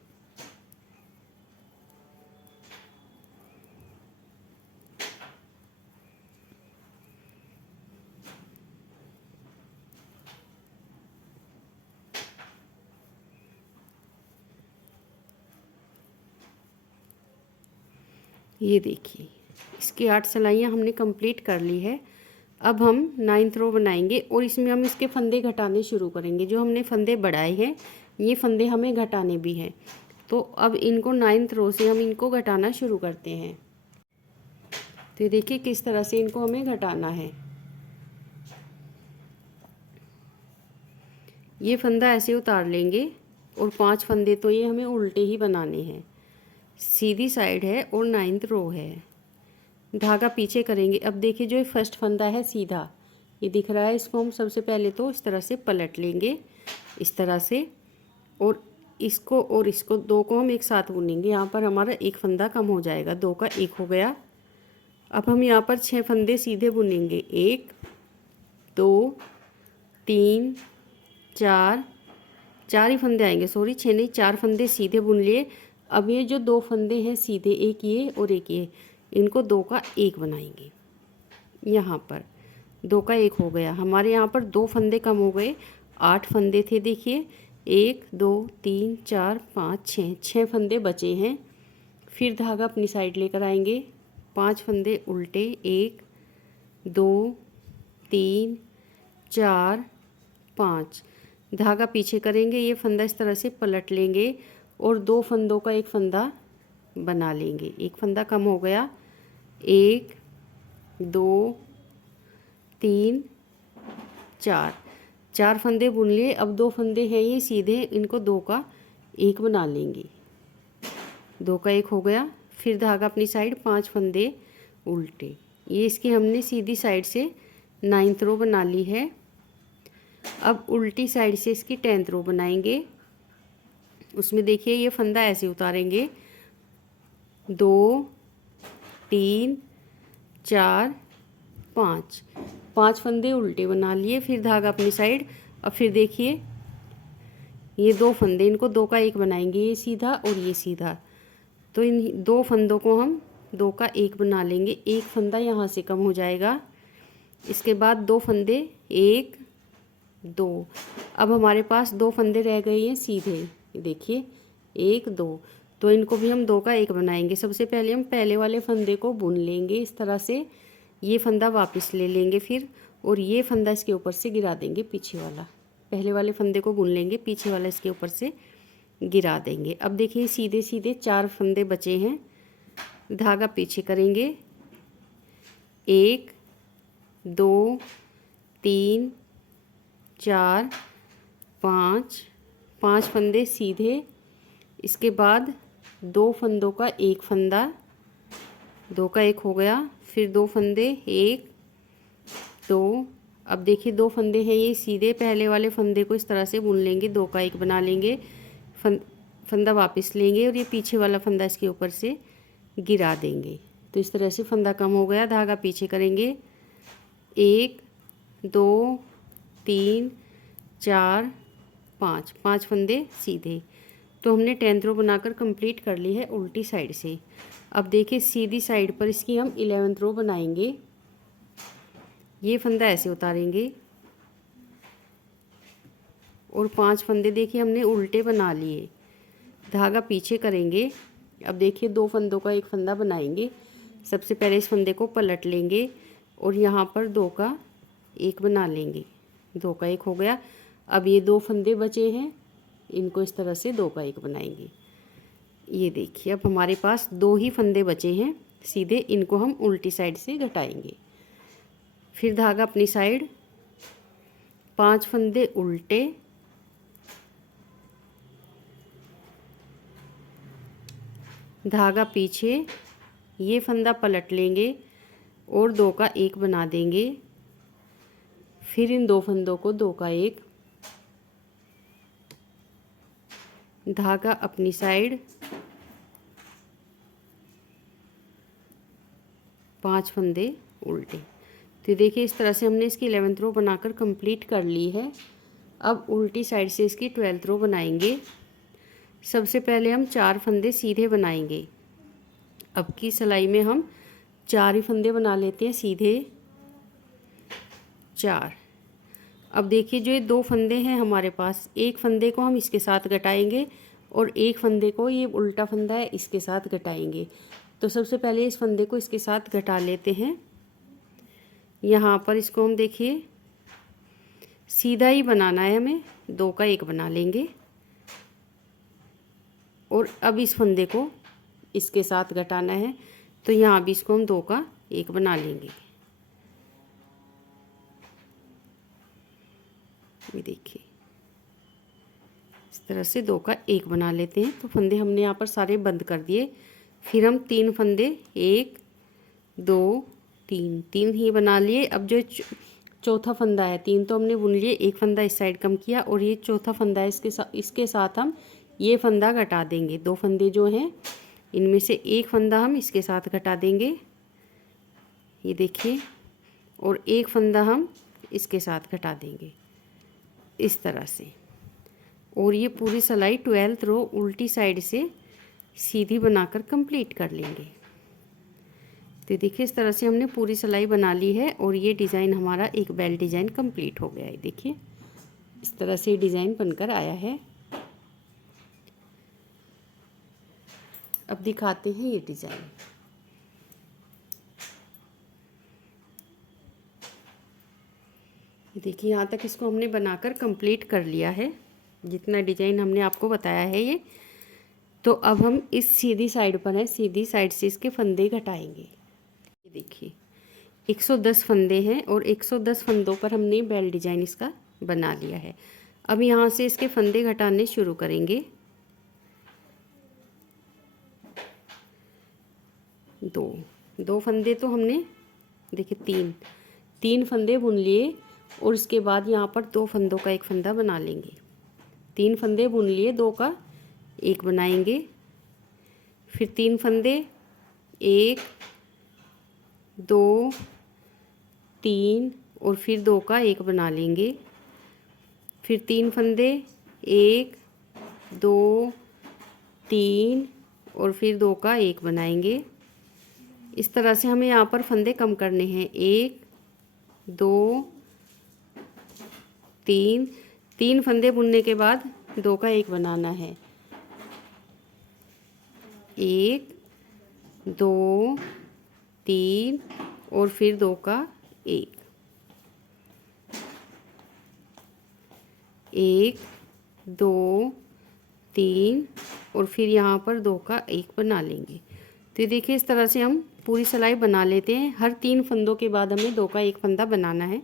ये देखिए इसकी 8 सिलाइयाँ हमने कंप्लीट कर ली है। अब हम 9th रो बनाएंगे और इसमें हम इसके फंदे घटाने शुरू करेंगे। जो हमने फंदे बढ़ाए हैं ये फंदे हमें घटाने भी हैं। तो अब इनको 9th रो से हम इनको घटाना शुरू करते हैं। तो ये देखिए किस तरह से इनको हमें घटाना है। ये फंदा ऐसे उतार लेंगे और 5 फंदे तो ये हमें उल्टे ही बनाने हैं। सीधी साइड है और 9th रो है। धागा पीछे करेंगे। अब देखिए जो ये फर्स्ट फंदा है सीधा ये दिख रहा है, इसको हम सबसे पहले तो इस तरह से पलट लेंगे, इस तरह से, और इसको 2 को हम एक साथ बुनेंगे। यहाँ पर हमारा एक फंदा कम हो जाएगा, 2 का 1 हो गया। अब हम यहाँ पर 6 फंदे सीधे बुनेंगे, 1 2 3 4 ही फंदे आएंगे, सॉरी 6 नहीं, 4 फंदे सीधे बुन लिए। अब ये जो 2 फंदे हैं सीधे, एक ये और एक ये, इनको 2 का 1 बनाएंगे। यहाँ पर 2 का 1 हो गया। हमारे यहाँ पर 2 फंदे कम हो गए, 8 फंदे थे। देखिए 1 2 3 4 5 6 फंदे बचे हैं। फिर धागा अपनी साइड लेकर आएंगे, 5 फंदे उल्टे, 1 2 3 4 5। धागा पीछे करेंगे, ये फंदा इस तरह से पलट लेंगे और 2 फंदों का एक फंदा बना लेंगे। एक फंदा कम हो गया, 1 2 3 4 फंदे बुन लिए। अब 2 फंदे हैं ये सीधे, इनको 2 का एक बना लेंगे। 2 का एक हो गया। फिर धागा अपनी साइड 5 फंदे उल्टे। ये इसकी हमने सीधी साइड से 9th रो बना ली है। अब उल्टी साइड से इसकी 10th रो बनाएंगे। उसमें देखिए ये फंदा ऐसे उतारेंगे, 2 3 4 5 फंदे उल्टे बना लिए। फिर धागा अपनी साइड। अब फिर देखिए ये 2 फंदे, इनको 2 का एक बनाएंगे, ये सीधा और ये सीधा। तो इन 2 फंदों को हम 2 का एक बना लेंगे। एक फंदा यहाँ से कम हो जाएगा। इसके बाद 2 फंदे, 1 2। अब हमारे पास 2 फंदे रह गए हैं सीधे, देखिए 1 2। तो इनको भी हम 2 का एक बनाएंगे। सबसे पहले हम पहले वाले फंदे को बुन लेंगे इस तरह से, ये फंदा वापस ले लेंगे फिर, और ये फंदा इसके ऊपर से गिरा देंगे पीछे वाला। पहले वाले फंदे को बुन लेंगे, पीछे वाला इसके ऊपर से गिरा देंगे। अब देखिए सीधे सीधे 4 फंदे बचे हैं। धागा पीछे करेंगे, 1 2 3 4 5 फंदे सीधे। इसके बाद 2 फंदों का एक फंदा, 2 का एक हो गया। फिर 2 फंदे, 1 2। अब देखिए 2 फंदे हैं ये सीधे, पहले वाले फंदे को इस तरह से बुन लेंगे, 2 का एक बना लेंगे, फंदा वापस लेंगे और ये पीछे वाला फंदा इसके ऊपर से गिरा देंगे। तो इस तरह से फंदा कम हो गया। धागा पीछे करेंगे, 1 2 3 4 5 फंदे सीधे। तो हमने 10th रो बनाकर कंप्लीट कर ली है उल्टी साइड से। अब देखिए सीधी साइड पर इसकी हम 11th रो बनाएंगे। ये फंदा ऐसे उतारेंगे और 5 फंदे देखिए हमने उल्टे बना लिए। धागा पीछे करेंगे। अब देखिए 2 फंदों का एक फंदा बनाएंगे। सबसे पहले इस फंदे को पलट लेंगे और यहाँ पर 2 का एक बना लेंगे। 2 का एक हो गया। अब ये 2 फंदे बचे हैं, इनको इस तरह से 2 का एक बनाएंगे। ये देखिए अब हमारे पास 2 ही फंदे बचे हैं सीधे, इनको हम उल्टी साइड से घटाएंगे। फिर धागा अपनी साइड, 5 फंदे उल्टे, धागा पीछे, ये फंदा पलट लेंगे और 2 का एक बना देंगे। फिर इन 2 फंदों को 2 का एक, धागा अपनी साइड, 5 फंदे उल्टे। तो देखिए इस तरह से हमने इसकी 11th रो बनाकर कंप्लीट कर ली है। अब उल्टी साइड से इसकी 12th रो बनाएंगे। सबसे पहले हम 4 फंदे सीधे बनाएंगे। अब की सिलाई में हम 4 ही फंदे बना लेते हैं सीधे, 4। अब देखिए जो ये 2 फंदे हैं हमारे पास, एक फंदे को हम इसके साथ घटाएंगे और एक फंदे को, ये उल्टा फंदा है, इसके साथ घटाएंगे। तो सबसे पहले इस फंदे को इसके साथ घटा लेते हैं। यहाँ पर इसको हम देखिए सीधा ही बनाना है हमें, 2 का एक बना लेंगे और अब इस फंदे को इसके साथ घटाना है। तो यहाँ भी इसको हम 2 का एक बना लेंगे। ये देखिए इस तरह से 2 का एक बना लेते हैं। तो फंदे हमने यहाँ पर सारे बंद कर दिए। फिर हम 3 फंदे, 1 2 3 ही बना लिए। अब जो चौथा फंदा है, 3 तो हमने बुन लिए, एक फंदा इस साइड कम किया और ये चौथा फंदा है, इसके साथ हम ये फंदा घटा देंगे। 2 फंदे जो हैं इनमें से एक फंदा हम इसके साथ घटा देंगे, ये देखिए, और एक फंदा हम इसके साथ घटा देंगे इस तरह से। और ये पूरी सिलाई 12th रो उल्टी साइड से सीधी बनाकर कंप्लीट कर लेंगे। तो देखिए इस तरह से हमने पूरी सिलाई बना ली है और ये डिज़ाइन हमारा एक बेल्ट डिज़ाइन कंप्लीट हो गया है। देखिए इस तरह से डिज़ाइन बनकर आया है। अब दिखाते हैं ये डिज़ाइन। देखिए यहाँ तक इसको हमने बनाकर कंप्लीट कर लिया है, जितना डिज़ाइन हमने आपको बताया है ये। तो अब हम इस सीधी साइड पर है, सीधी साइड से इसके फंदे घटाएंगे। ये देखिए 110 फंदे हैं और 110 फंदों पर हमने बेल डिज़ाइन इसका बना लिया है। अब यहाँ से इसके फंदे घटाने शुरू करेंगे। दो फंदे तो हमने देखिए तीन फंदे बुन लिए और इसके बाद यहाँ पर 2 फंदों का एक फंदा बना लेंगे। 3 फंदे बुन लिए, 2 का एक बनाएंगे, फिर 3 फंदे, 1 2 3 और फिर 2 का एक बना लेंगे, फिर 3 फंदे, 1 2 3 और फिर 2 का एक बनाएंगे। इस तरह से हमें यहाँ पर फंदे कम करने हैं। 1 2 3 फंदे बुनने के बाद 2 का एक बनाना है। 1 2 3 और फिर 2 का एक, 1 2 3 और फिर यहाँ पर 2 का एक बना लेंगे। तो ये देखिए इस तरह से हम पूरी सिलाई बना लेते हैं। हर 3 फंदों के बाद हमें 2 का एक फंदा बनाना है,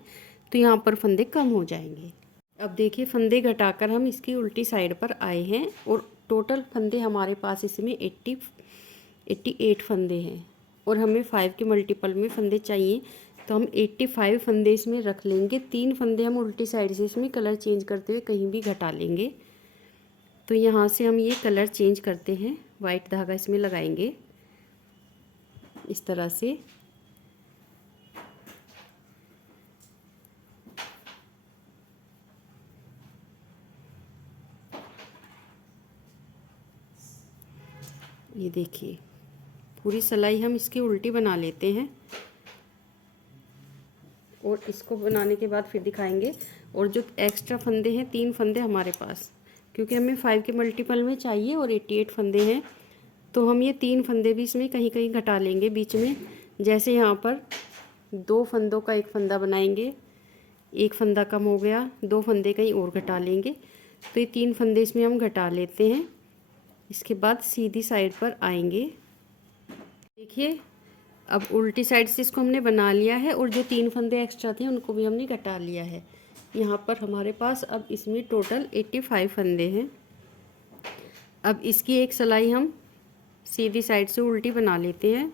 तो यहाँ पर फंदे कम हो जाएंगे। अब देखिए फंदे घटाकर हम इसकी उल्टी साइड पर आए हैं और टोटल फंदे हमारे पास इसमें 88 फंदे हैं और हमें 5 के मल्टीपल में फंदे चाहिए, तो हम 85 फंदे इसमें रख लेंगे। 3 फंदे हम उल्टी साइड से इसमें कलर चेंज करते हुए कहीं भी घटा लेंगे। तो यहाँ से हम ये कलर चेंज करते हैं, वाइट धागा इसमें लगाएंगे इस तरह से। ये देखिए पूरी सिलाई हम इसकी उल्टी बना लेते हैं और इसको बनाने के बाद फिर दिखाएंगे। और जो एक्स्ट्रा फंदे हैं 3 फंदे हमारे पास, क्योंकि हमें 5 के मल्टीपल में चाहिए और 88 फंदे हैं, तो हम ये 3 फंदे भी इसमें कहीं कहीं घटा लेंगे बीच में। जैसे यहाँ पर 2 फंदों का एक फंदा बनाएंगे, एक फंदा कम हो गया, 2 फंदे कहीं और घटा लेंगे। तो ये 3 फंदे इसमें हम घटा लेते हैं। इसके बाद सीधी साइड पर आएंगे। देखिए अब उल्टी साइड से इसको हमने बना लिया है और जो 3 फंदे एक्स्ट्रा थे उनको भी हमने घटा लिया है। यहाँ पर हमारे पास अब इसमें टोटल 85 फंदे हैं। अब इसकी एक सिलाई हम सीधी साइड से उल्टी बना लेते हैं।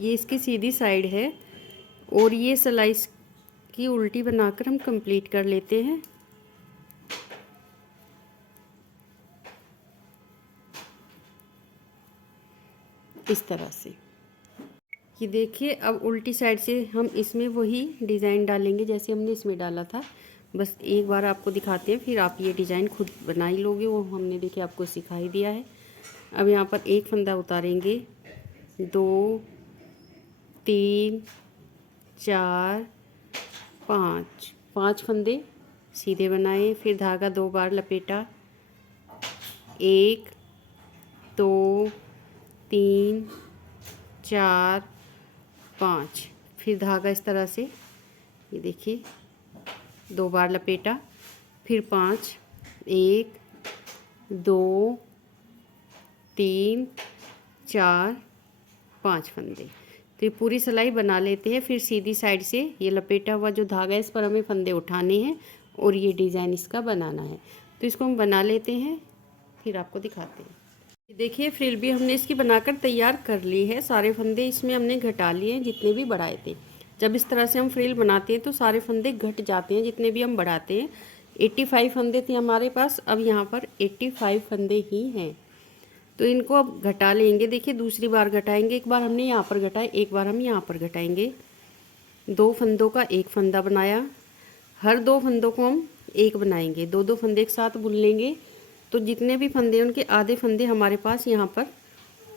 ये इसकी सीधी साइड है और ये सिलाई की उल्टी बनाकर हम कंप्लीट कर लेते हैं। इस तरह से ये देखिए अब उल्टी साइड से हम इसमें वही डिज़ाइन डालेंगे जैसे हमने इसमें डाला था। बस एक बार आपको दिखाते हैं, फिर आप ये डिज़ाइन खुद बना ही लोगे, वो हमने देखिए आपको सिखाई दिया है। अब यहाँ पर एक फंदा उतारेंगे, 2 3 4 5 फंदे सीधे बनाए, फिर धागा 2 बार लपेटा, 1 2 3 4 5, फिर धागा इस तरह से ये देखिए 2 बार लपेटा, फिर 5 1 2 3 4 5 फंदे। तो ये पूरी सिलाई बना लेते हैं। फिर सीधी साइड से ये लपेटा हुआ जो धागा है इस पर हमें फंदे उठाने हैं और ये डिज़ाइन इसका बनाना है। तो इसको हम बना लेते हैं, फिर आपको दिखाते हैं। देखिए फ्रिल भी हमने इसकी बनाकर तैयार कर ली है। सारे फंदे इसमें हमने घटा लिए हैं जितने भी बढ़ाए थे। जब इस तरह से हम फ्रिल बनाते हैं तो सारे फंदे घट जाते हैं जितने भी हम बढ़ाते हैं। 85 फंदे थे हमारे पास, अब यहाँ पर 85 फंदे ही हैं। तो इनको अब घटा लेंगे। देखिए दूसरी बार घटाएंगे, एक बार हमने यहाँ पर घटाए, एक बार हम यहाँ पर घटाएंगे। 2 फंदों का एक फंदा बनाया, हर 2 फंदों को हम एक बनाएंगे। 2 फंदे एक साथ बुन लेंगे तो जितने भी फंदे उनके आधे फंदे हमारे पास यहाँ पर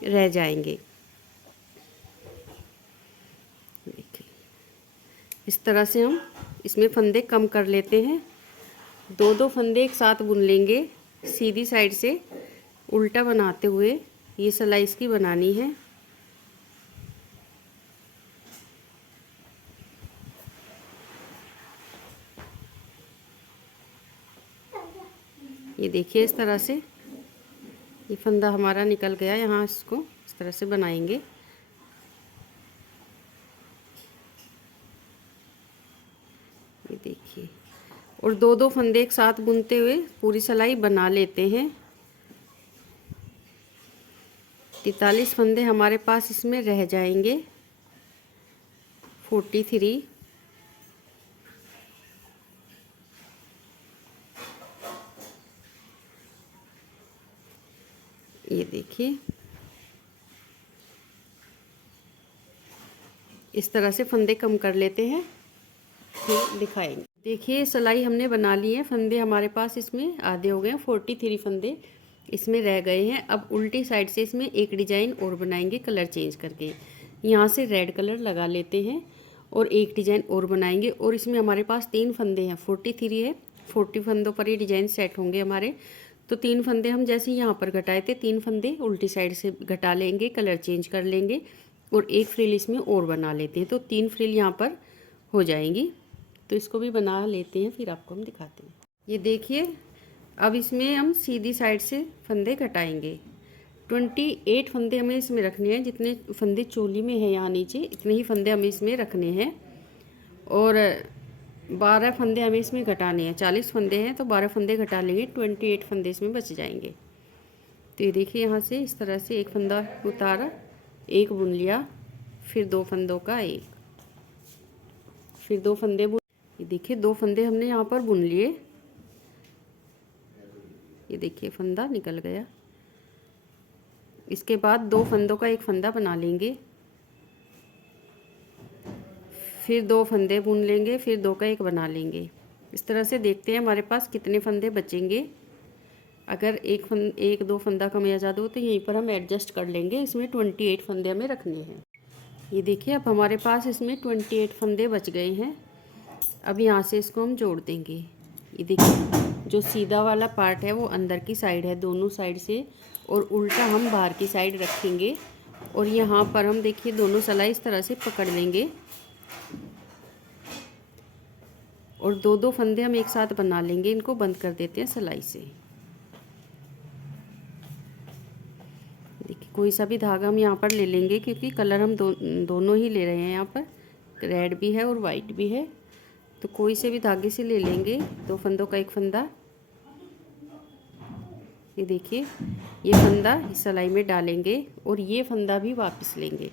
रह जाएंगे। देखिए इस तरह से हम इसमें फंदे कम कर लेते हैं। 2 फंदे एक साथ बुन लेंगे सीधी साइड से उल्टा बनाते हुए। ये सिलाई इसकी बनानी है। ये देखिए इस तरह से ये फंदा हमारा निकल गया। यहाँ इसको इस तरह से बनाएंगे। ये देखिए, और दो दो फंदे एक साथ बुनते हुए पूरी सिलाई बना लेते हैं। 43 फंदे हमारे पास इसमें रह जाएंगे। 43। ये देखिए इस तरह से फंदे कम कर लेते हैं, फिर दिखाएंगे। देखिए सिलाई हमने बना ली है। फंदे हमारे पास इसमें आधे हो गए हैं। 43 फंदे इसमें रह गए हैं। अब उल्टी साइड से इसमें एक डिजाइन और बनाएंगे कलर चेंज करके। यहाँ से रेड कलर लगा लेते हैं और एक डिजाइन और बनाएंगे। और इसमें हमारे पास 3 फंदे हैं। 43 है, 40 फंदों पर ये डिजाइन सेट होंगे हमारे। तो 3 फंदे हम जैसे यहाँ पर घटाए थे, 3 फंदे उल्टी साइड से घटा लेंगे, कलर चेंज कर लेंगे और एक फ्रिल इसमें और बना लेते हैं। तो 3 फ्रिल यहाँ पर हो जाएंगी। तो इसको भी बना लेते हैं, फिर आपको हम दिखाते हैं। ये देखिए अब इसमें हम सीधी साइड से फंदे घटाएंगे। 28 फंदे हमें इसमें रखने हैं। जितने फंदे चोली में है यहाँ नीचे, इतने ही फंदे हमें इसमें रखने हैं। और 12 फंदे हमें इसमें घटाने हैं। 40 फंदे हैं तो 12 फंदे घटा लेंगे, 28 फंदे इसमें बच जाएंगे। तो ये देखिए यहाँ से इस तरह से एक फंदा उतारा, एक बुन लिया, फिर 2 फंदों का एक, फिर 2 फंदे बुन। ये देखिए 2 फंदे हमने यहाँ पर बुन लिए। ये देखिए फंदा निकल गया। इसके बाद 2 फंदों का एक फंदा बना लेंगे, फिर 2 फंदे बुन लेंगे, फिर 2 का एक बना लेंगे। इस तरह से देखते हैं हमारे पास कितने फंदे बचेंगे। अगर एक दो फंदा कम या ज़्यादा हो तो यहीं पर हम एडजस्ट कर लेंगे। इसमें 28 फंदे हमें रखने हैं। ये देखिए अब हमारे पास इसमें 28 फंदे बच गए हैं। अब यहाँ से इसको हम जोड़ देंगे। ये देखिए जो सीधा वाला पार्ट है वो अंदर की साइड है दोनों साइड से, और उल्टा हम बाहर की साइड रखेंगे। और यहाँ पर हम देखिए दोनों सिलाई इस तरह से पकड़ लेंगे और 2-2 फंदे हम एक साथ बना लेंगे। इनको बंद कर देते हैं सिलाई से। देखिए कोई सा भी धागा हम यहाँ पर ले लेंगे, क्योंकि कलर हम दोनों ही ले रहे हैं। यहाँ पर रेड भी है और वाइट भी है, तो कोई से भी धागे से ले लेंगे। 2 फंदों का एक फंदा। ये देखिए ये फंदा इस सिलाई में डालेंगे और ये फंदा भी वापस लेंगे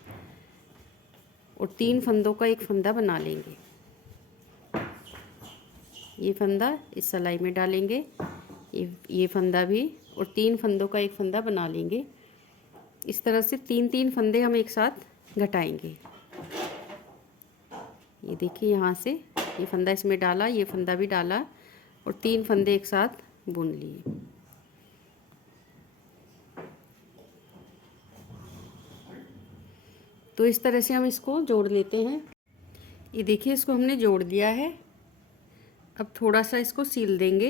और 3 फंदों का एक फंदा बना लेंगे। ये फंदा इस सिलाई में डालेंगे, ये फंदा भी, और 3 फंदों का एक फंदा बना लेंगे। इस तरह से 3-3 फंदे हम एक साथ घटाएंगे। ये देखिए यहाँ से ये फंदा इसमें डाला, ये फंदा भी डाला और 3 फंदे एक साथ बुन लिए। तो इस तरह से हम इसको जोड़ लेते हैं। ये देखिए इसको हमने जोड़ दिया है। अब थोड़ा सा इसको सील देंगे।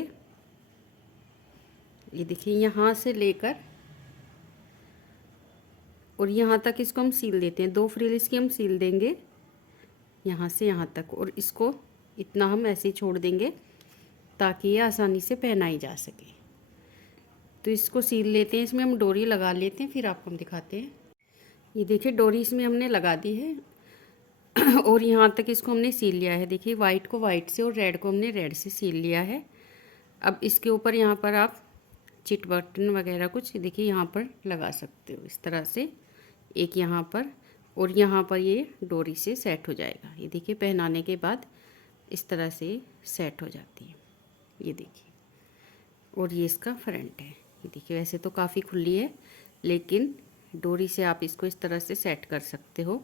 ये देखिए यहाँ से लेकर और यहाँ तक इसको हम सील देते हैं। 2 फ्रिल इसकी हम सील देंगे यहाँ से यहाँ तक, और इसको इतना हम ऐसे ही छोड़ देंगे ताकि ये आसानी से पहनाई जा सके। तो इसको सील लेते हैं। इसमें हम डोरी लगा लेते हैं, फिर आपको हम दिखाते हैं। ये देखिए डोरी इसमें हमने लगा दी है और यहाँ तक इसको हमने सील लिया है। देखिए वाइट को वाइट से और रेड को हमने रेड से सील लिया है। अब इसके ऊपर यहाँ पर आप चिट बटन वगैरह कुछ देखिए यहाँ पर लगा सकते हो। इस तरह से एक यहाँ पर और यहाँ पर ये डोरी से सेट हो जाएगा। ये देखिए पहनाने के बाद इस तरह से सेट हो जाती है। ये देखिए, और ये इसका फ्रंट है। ये देखिए वैसे तो काफ़ी खुली है, लेकिन डोरी से आप इसको इस तरह से सेट कर सकते हो।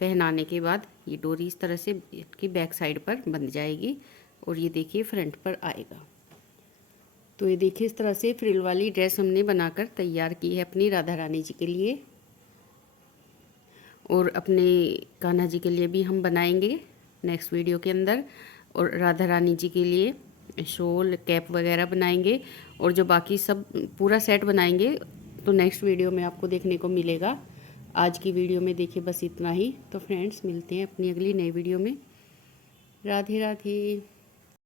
पहनाने के बाद ये डोरी इस तरह से इसकी बैक साइड पर बंध जाएगी और ये देखिए फ्रंट पर आएगा। तो ये देखिए इस तरह से फ्रिल वाली ड्रेस हमने बनाकर तैयार की है अपनी राधा रानी जी के लिए, और अपने कान्हा जी के लिए भी हम बनाएंगे नेक्स्ट वीडियो के अंदर। और राधा रानी जी के लिए शॉल कैप वगैरह बनाएंगे, और जो बाकी सब पूरा सेट बनाएंगे तो नेक्स्ट वीडियो में आपको देखने को मिलेगा। आज की वीडियो में देखिए बस इतना ही। तो फ्रेंड्स मिलते हैं अपनी अगली नई वीडियो में। राधे राधे।